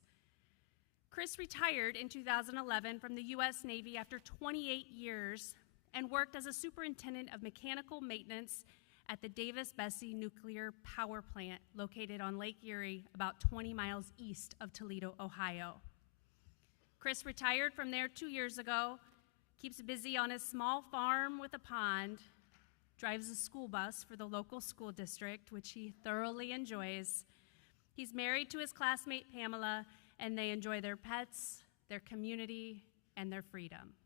Chris retired in 2011 from the U.S. Navy after 28 years and worked as a superintendent of mechanical maintenance at the Davis-Besse Nuclear Power Plant located on Lake Erie, about 20 miles east of Toledo, Ohio. Chris retired from there 2 years ago, keeps busy on his small farm with a pond, drives a school bus for the local school district, which he thoroughly enjoys. He's married to his classmate Pamela, and they enjoy their pets, their community, and their freedom.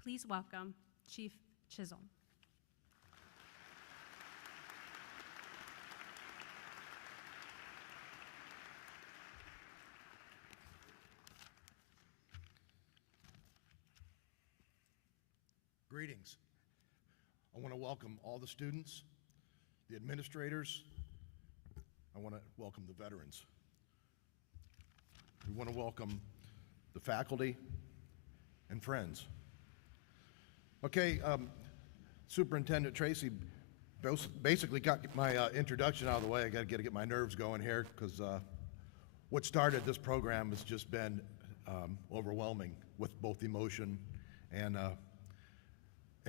Please welcome Chief Chisholm. Greetings. I want to welcome all the students, the administrators. I want to welcome the veterans. We want to welcome the faculty and friends. Okay, Superintendent Tracy basically got my introduction out of the way. I got to get my nerves going here because what started this program has just been overwhelming with both emotion and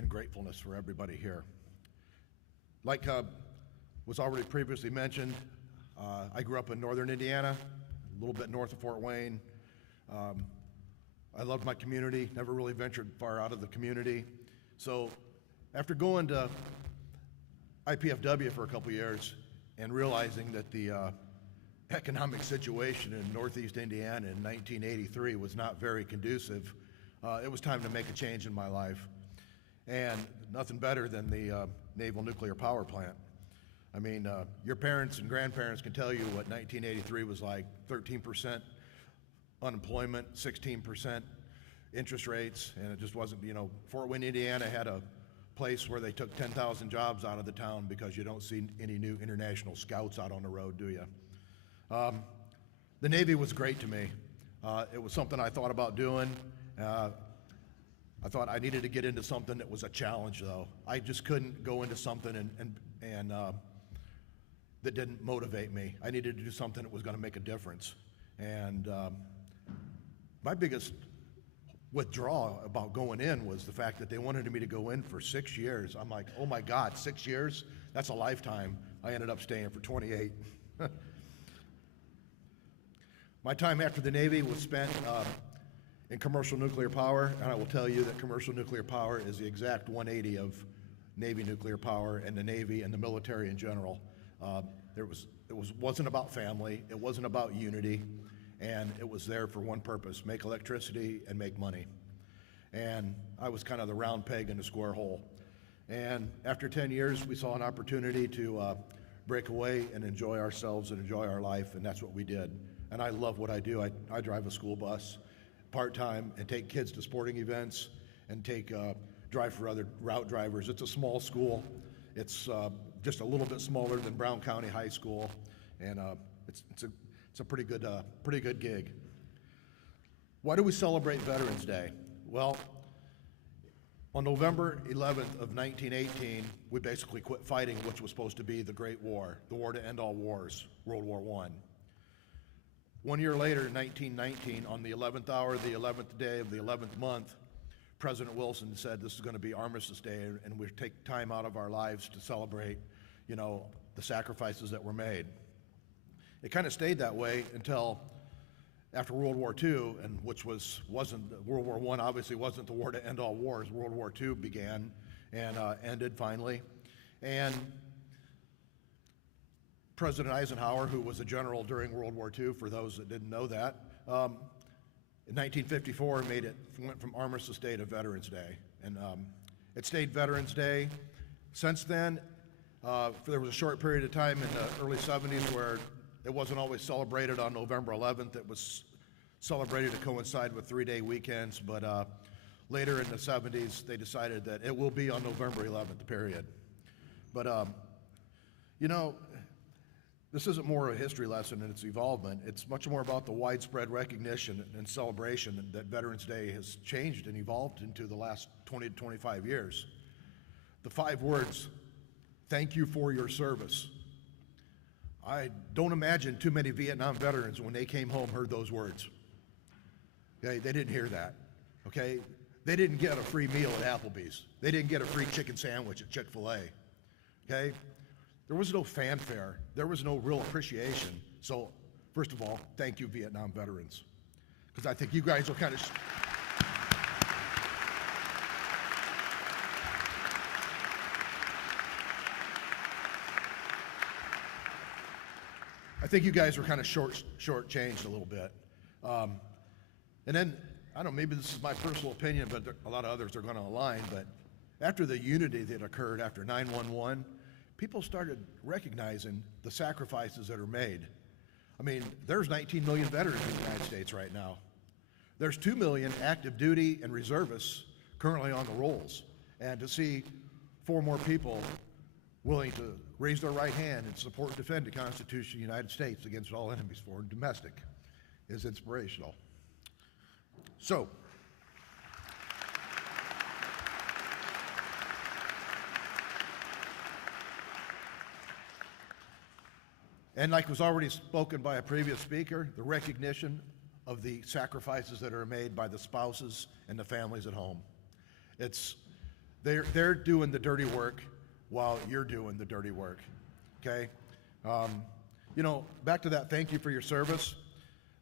gratefulness for everybody here. Like was already previously mentioned, I grew up in northern Indiana, a little bit north of Fort Wayne. I loved my community, never really ventured far out of the community. So after going to IPFW for a couple years and realizing that the economic situation in Northeast Indiana in 1983 was not very conducive, it was time to make a change in my life. And nothing better than the Naval Nuclear Power Plant. I mean, your parents and grandparents can tell you what 1983 was like: 13% unemployment, 16% interest rates, and it just wasn't, you know, Fort Wayne, Indiana had a place where they took 10,000 jobs out of the town because you don't see any new international scouts out on the road, do you? The Navy was great to me. It was something I thought about doing. I thought I needed to get into something that was a challenge, though. I just couldn't go into something and that didn't motivate me. I needed to do something that was going to make a difference. And my biggest withdrawal about going in was the fact that they wanted me to go in for 6 years. I'm like, oh my God, 6 years? That's a lifetime. I ended up staying for 28. My time after the Navy was spent in commercial nuclear power, and I will tell you that commercial nuclear power is the exact 180 of Navy nuclear power and the Navy and the military in general. It wasn't about family, it wasn't about unity, and it was there for one purpose: make electricity and make money. And I was kind of the round peg in the square hole. And after 10 years, we saw an opportunity to break away and enjoy ourselves and enjoy our life, and that's what we did. And I love what I do. I drive a school bus part-time and take kids to sporting events and drive for other route drivers. It's a small school. It's just a little bit smaller than Brown County High School, and it's a pretty good gig. Why do we celebrate Veterans Day? Well, on November 11th of 1918, we basically quit fighting, which was supposed to be the Great War, the war to end all wars, World War I. 1 year later, in 1919, on the 11th hour, the 11th day of the 11th month, President Wilson said this is going to be Armistice Day, and we take time out of our lives to celebrate, you know, the sacrifices that were made. It kind of stayed that way until after World War II, and wasn't World War I obviously wasn't the war to end all wars. World War II began and ended finally, and President Eisenhower, who was a general during World War II, for those that didn't know that, in 1954 went from Armistice Day to Veterans Day, and it stayed Veterans Day. Since then, there was a short period of time in the early 70s where it wasn't always celebrated on November 11th. It was celebrated to coincide with 3-day weekends, but later in the 70s, they decided that it will be on November 11th, period. But, you know, this isn't more a history lesson in its evolvement. It's much more about the widespread recognition and celebration that Veterans Day has changed and evolved into the last 20 to 25 years. The 5 words, thank you for your service. I don't imagine too many Vietnam veterans, when they came home, heard those words. Okay, they didn't hear that. Okay, they didn't get a free meal at Applebee's. They didn't get a free chicken sandwich at Chick-fil-A. Okay, there was no fanfare. There was no real appreciation. So, first of all, thank you, Vietnam veterans, because I think you guys will kind of. I think you guys were kind of short-changed a little bit. And then, I don't know, maybe this is my personal opinion, but a lot of others are going to align, but after the unity that occurred after 9/11, people started recognizing the sacrifices that are made. I mean, there's 19 million veterans in the United States right now. There's 2 million active duty and reservists currently on the rolls. And to see 4 more people willing to raise their right hand and support and defend the Constitution of the United States against all enemies, foreign and domestic, is inspirational. So, And like was already spoken by a previous speaker, the recognition of the sacrifices that are made by the spouses and the families at home. They're doing the dirty work while you're doing the dirty work, okay? You know, back to that thank you for your service,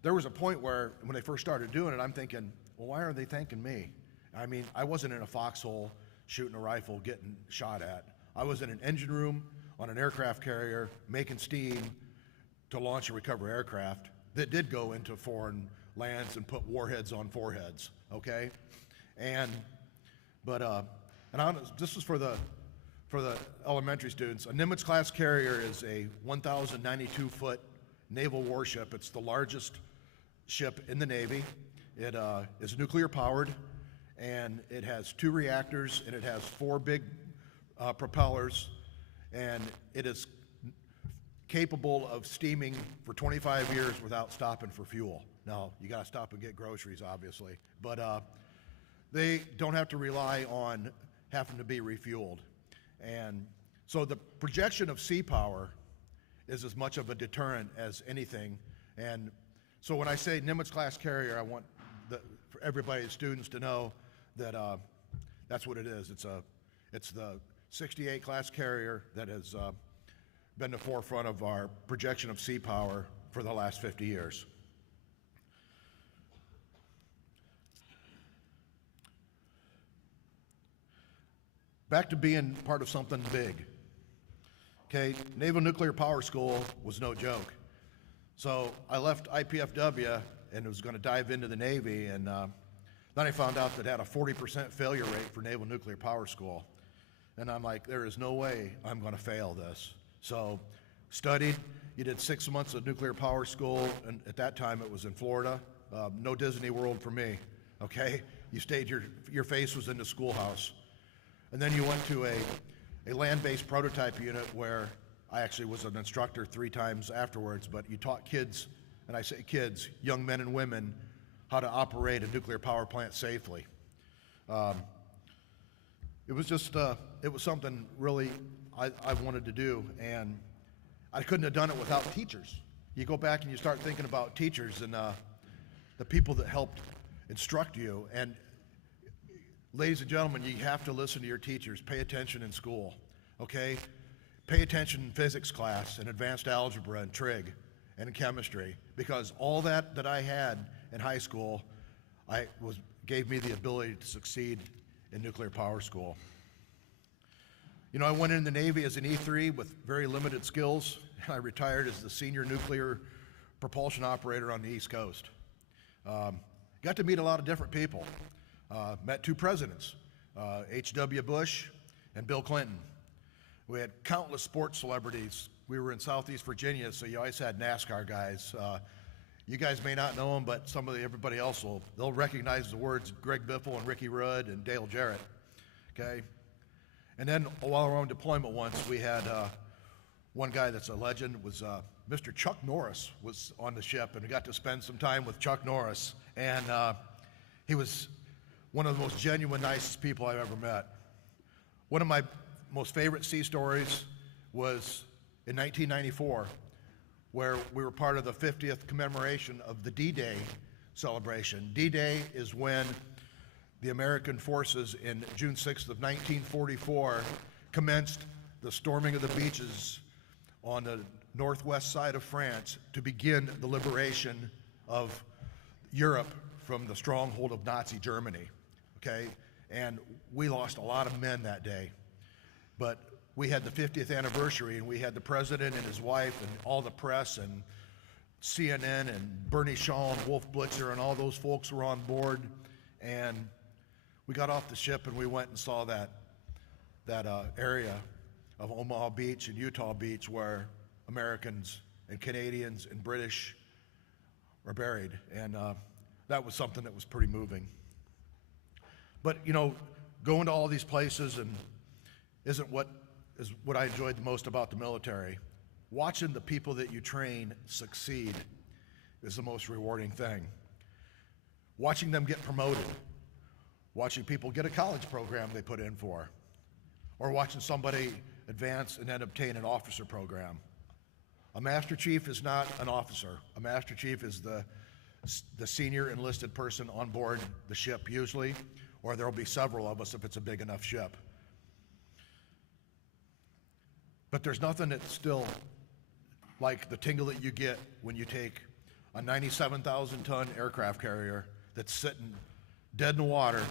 there was a point where when they first started doing it, I'm thinking, well, why are they thanking me? I mean, I wasn't in a foxhole shooting a rifle, getting shot at. I was in an engine room on an aircraft carrier making steam to launch and recover aircraft that did go into foreign lands and put warheads on foreheads, okay? This is for the elementary students. A Nimitz-class carrier is a 1,092-foot naval warship. It's the largest ship in the Navy. It is nuclear-powered, and it has 2 reactors, and it has 4 big propellers, and it is capable of steaming for 25 years without stopping for fuel. Now, you got to stop and get groceries, obviously, but they don't have to rely on having to be refueled. And so the projection of sea power is as much of a deterrent as anything. And so when I say Nimitz-class carrier, I want for everybody, students, to know that that's what it is. It's the 68 class carrier that has been the forefront of our projection of sea power for the last 50 years. Back to being part of something big. Okay, Naval Nuclear Power School was no joke. So I left IPFW and was going to dive into the Navy, and then I found out that it had a 40% failure rate for Naval Nuclear Power School. And I'm like, there is no way I'm going to fail this. So studied, you did 6 months of nuclear power school, and at that time it was in Florida. No Disney World for me, okay? You stayed, your face was in the schoolhouse. And then you went to a land-based prototype unit where I actually was an instructor 3 times afterwards, but you taught kids, and I say kids, young men and women, how to operate a nuclear power plant safely. It was just, it was something really I wanted to do, and I couldn't have done it without teachers. You go back and you start thinking about teachers and the people that helped instruct you, and ladies and gentlemen, you have to listen to your teachers. Pay attention in school, okay? Pay attention in physics class and advanced algebra and trig and in chemistry, because all that I had in high school gave me the ability to succeed in nuclear power school. You know, I went in the Navy as an E3 with very limited skills, and I retired as the senior nuclear propulsion operator on the East Coast. Got to meet a lot of different people. Met 2 presidents, H.W. Bush and Bill Clinton. We had countless sports celebrities. We were in Southeast Virginia, so you always had NASCAR guys. You guys may not know them, but everybody else they'll recognize the words Greg Biffle and Ricky Rudd and Dale Jarrett, okay? And then while we were on deployment once, we had one guy that's a legend, was Mr. Chuck Norris was on the ship, and we got to spend some time with Chuck Norris. And he was one of the most genuine, nicest people I've ever met. One of my most favorite sea stories was in 1994, where we were part of the 50th commemoration of the D-Day celebration. D-Day is when the American forces in June 6th of 1944 commenced the storming of the beaches on the northwest side of France to begin the liberation of Europe from the stronghold of Nazi Germany, okay? And we lost a lot of men that day. But we had the 50th anniversary, and we had the president and his wife and all the press and CNN and Bernie Shaw and Wolf Blitzer and all those folks were on board. And we got off the ship and we went and saw that area of Omaha Beach and Utah Beach where Americans and Canadians and British were buried. And that was something that was pretty moving. But, you know, going to all these places and is what I enjoyed the most about the military. Watching the people that you train succeed is the most rewarding thing. Watching them get promoted, watching people get a college program they put in for, or watching somebody advance and then obtain an officer program. A Master Chief is not an officer. A Master Chief is the senior enlisted person on board the ship usually, or there'll be several of us if it's a big enough ship. But there's nothing that's still like the tingle that you get when you take a 97,000-ton aircraft carrier that's sitting dead in the water,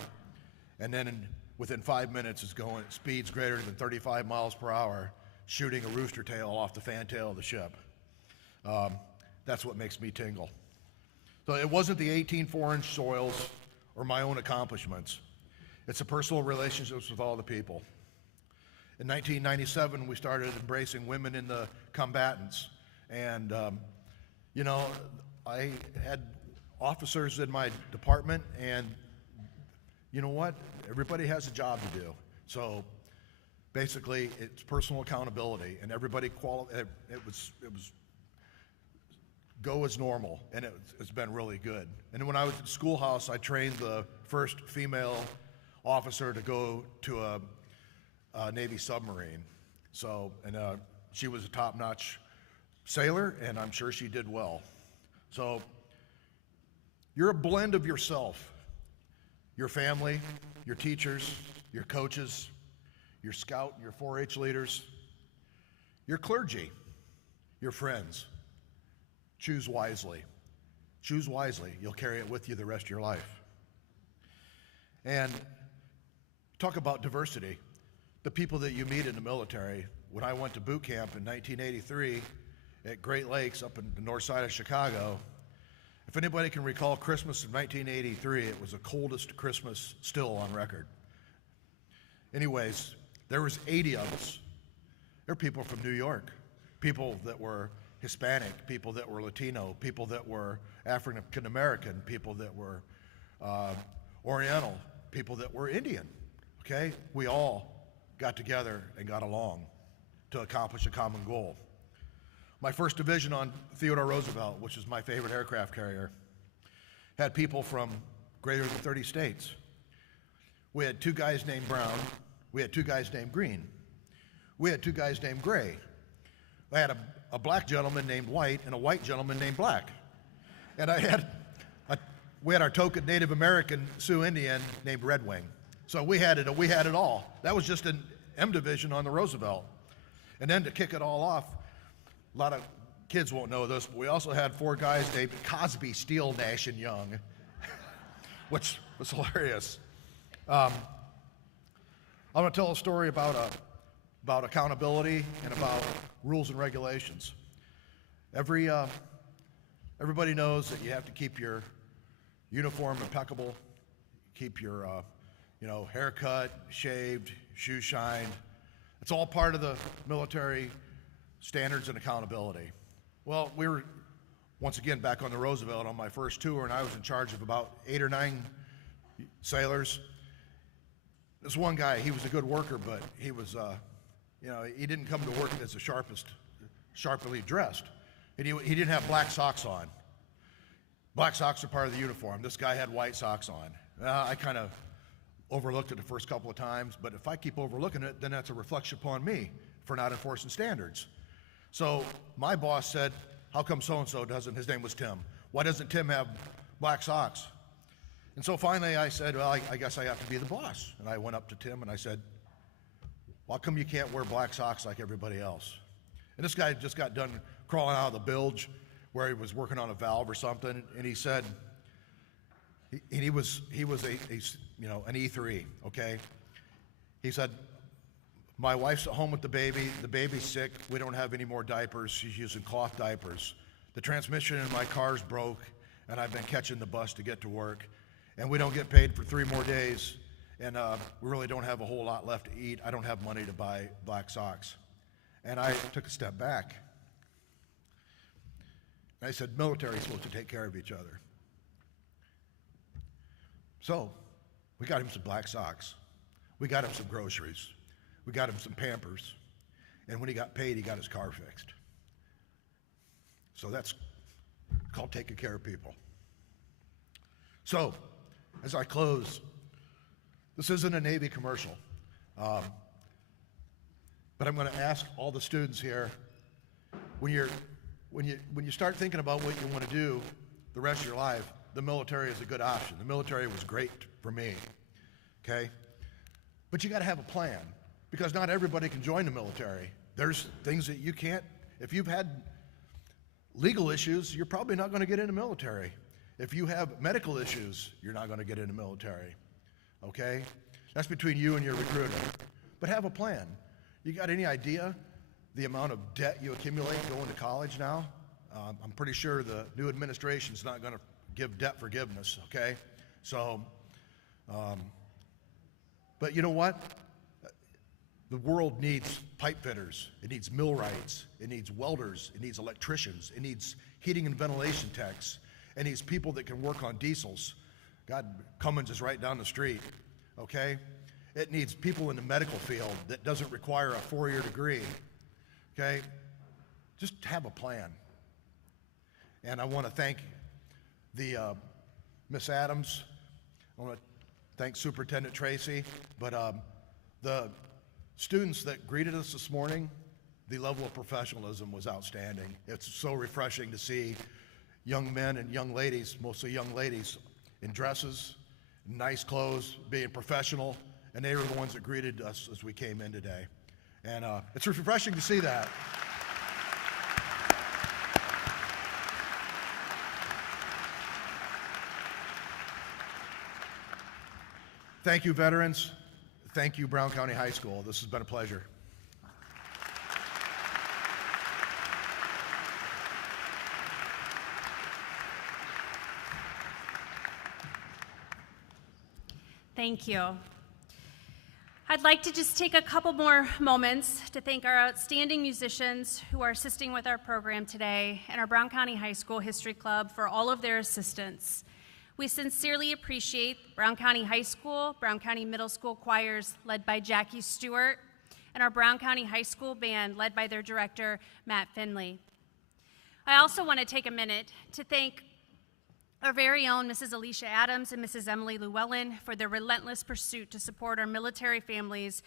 and then within 5 minutes is going at speeds greater than 35 miles per hour, shooting a rooster tail off the fantail of the ship. That's what makes me tingle. So it wasn't the 18 4-inch soils or my own accomplishments. It's the personal relationships with all the people. In 1997, we started embracing women in the combatants. And, you know, I had officers in my department, and you know what? Everybody has a job to do. So basically, it's personal accountability, and everybody it was go as normal, and it's been really good. And when I was at the schoolhouse, I trained the first female officer to go to a Navy submarine. So, and she was a top-notch sailor, and I'm sure she did well. So you're a blend of yourself, your family, your teachers, your coaches, your scout, your 4-H leaders, your clergy, your friends. Choose wisely. Choose wisely. You'll carry it with you the rest of your life. And talk about diversity. The people that you meet in the military. When I went to boot camp in 1983 at Great Lakes up in the north side of Chicago, if anybody can recall Christmas of 1983, it was the coldest Christmas still on record. Anyways, there was 80 of us. There were people from New York, people that were Hispanic, people that were Latino, people that were African American, people that were Oriental, people that were Indian, okay? We all got together and got along to accomplish a common goal. My first division on Theodore Roosevelt, which is my favorite aircraft carrier, had people from greater than 30 states. We had 2 guys named Brown. We had 2 guys named Green. We had 2 guys named Gray. I had a black gentleman named White and a white gentleman named Black. And we had our token Native American Sioux Indian named Red Wing. So we had it all. That was just an M division on the Roosevelt. And then to kick it all off, a lot of kids won't know this, but we also had 4 guys named Cosby, Steele, Nash, and Young, which was hilarious. I'm going to tell a story about accountability and about rules and regulations. Everybody knows that you have to keep your uniform impeccable, keep your haircut, shaved, shoes shined. It's all part of the military standards and accountability. Well, we were, once again, back on the Roosevelt on my first tour, and I was in charge of about 8 or 9 sailors. This one guy, he was a good worker, but he was, he didn't come to work as the sharply dressed. And he didn't have black socks on. Black socks are part of the uniform. This guy had white socks on. I kind of overlooked it the first couple of times, but if I keep overlooking it, then that's a reflection upon me for not enforcing standards. So my boss said, how come so-and-so doesn't? His name was Tim. Why doesn't Tim have black socks? And so finally I said, well, I guess I have to be the boss. And I went up to Tim and I said, well, how come you can't wear black socks like everybody else? And this guy just got done crawling out of the bilge where he was working on a valve or something, and he said, he was an E3, okay? He said, my wife's at home with the baby's sick, we don't have any more diapers, she's using cloth diapers. The transmission in my car's broke, and I've been catching the bus to get to work, and we don't get paid for 3 more days, and we really don't have a whole lot left to eat. I don't have money to buy black socks. And I took a step back. And I said, military is supposed to take care of each other. So we got him some black socks. We got him some groceries. We got him some Pampers. And when he got paid, he got his car fixed. So that's called taking care of people. So as I close, this isn't a Navy commercial, but I'm going to ask all the students here, when when you start thinking about what you want to do the rest of your life, the military is a good option. The military was great for me, okay? But you got to have a plan, because not everybody can join the military. There's things that you can't, if you've had legal issues, you're probably not going to get in the military. If you have medical issues, you're not going to get in the military, okay? That's between you and your recruiter. But have a plan. You got any idea the amount of debt you accumulate going to college now? I'm pretty sure the new administration's not going to give debt forgiveness, okay? So, but you know what? The world needs pipe fitters, it needs millwrights, it needs welders, it needs electricians, it needs heating and ventilation techs, it needs people that can work on diesels. God, Cummins is right down the street, okay? It needs people in the medical field that doesn't require a 4-year degree, okay? Just have a plan. And I want to thank the Miss Adams. I want to thank Superintendent Tracy, but the students that greeted us this morning, the level of professionalism was outstanding. It's so refreshing to see young men and young ladies, mostly young ladies, in dresses, nice clothes, being professional, and they were the ones that greeted us as we came in today. And it's refreshing to see that. Thank you, veterans. Thank you, Brown County High School. This has been a pleasure. Thank you. I'd like to just take a couple more moments to thank our outstanding musicians who are assisting with our program today and our Brown County High School History Club for all of their assistance. We sincerely appreciate Brown County High School, Brown County Middle School choirs led by Jackie Stewart, and our Brown County High School band led by their director, Matt Finley. I also want to take a minute to thank our very own Mrs. Alicia Adams and Mrs. Emily Llewellyn for their relentless pursuit to support our military families,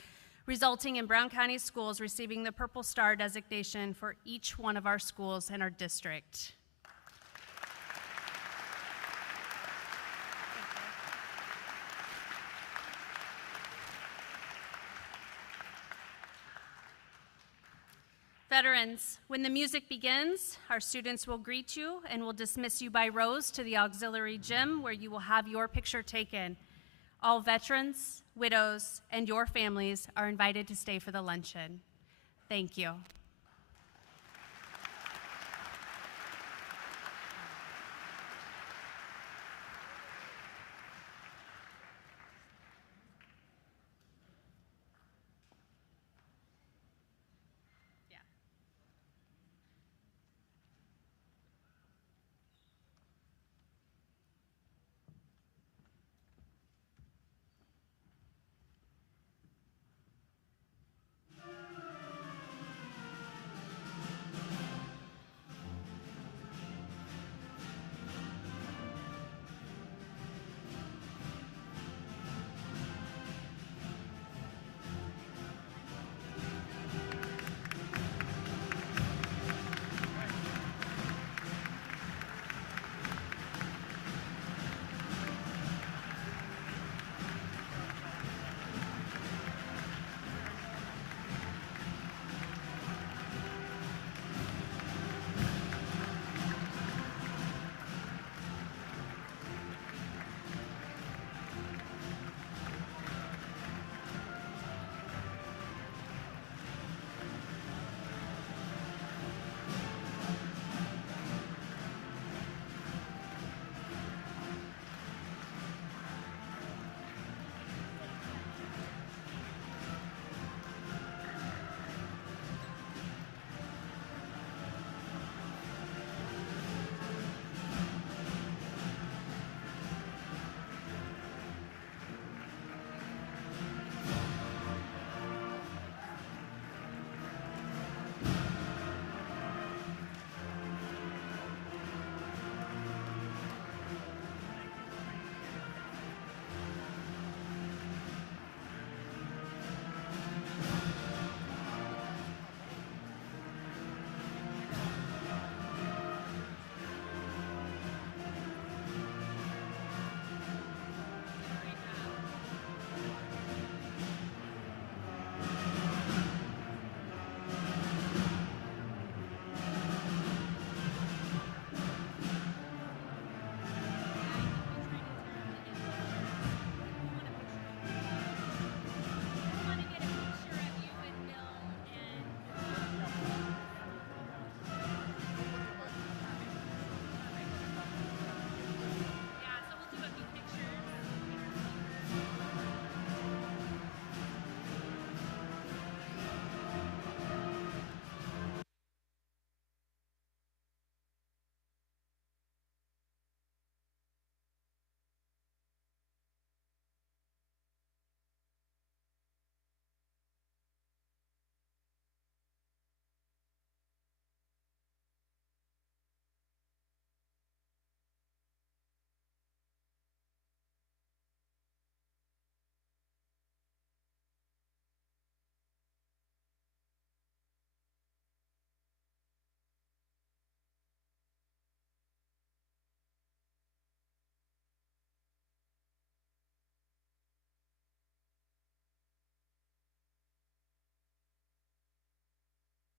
resulting in Brown County schools receiving the Purple Star designation for each one of our schools in our district. Veterans, when the music begins, our students will greet you and will dismiss you by rows to the auxiliary gym where you will have your picture taken. All veterans, widows, and your families are invited to stay for the luncheon. Thank you.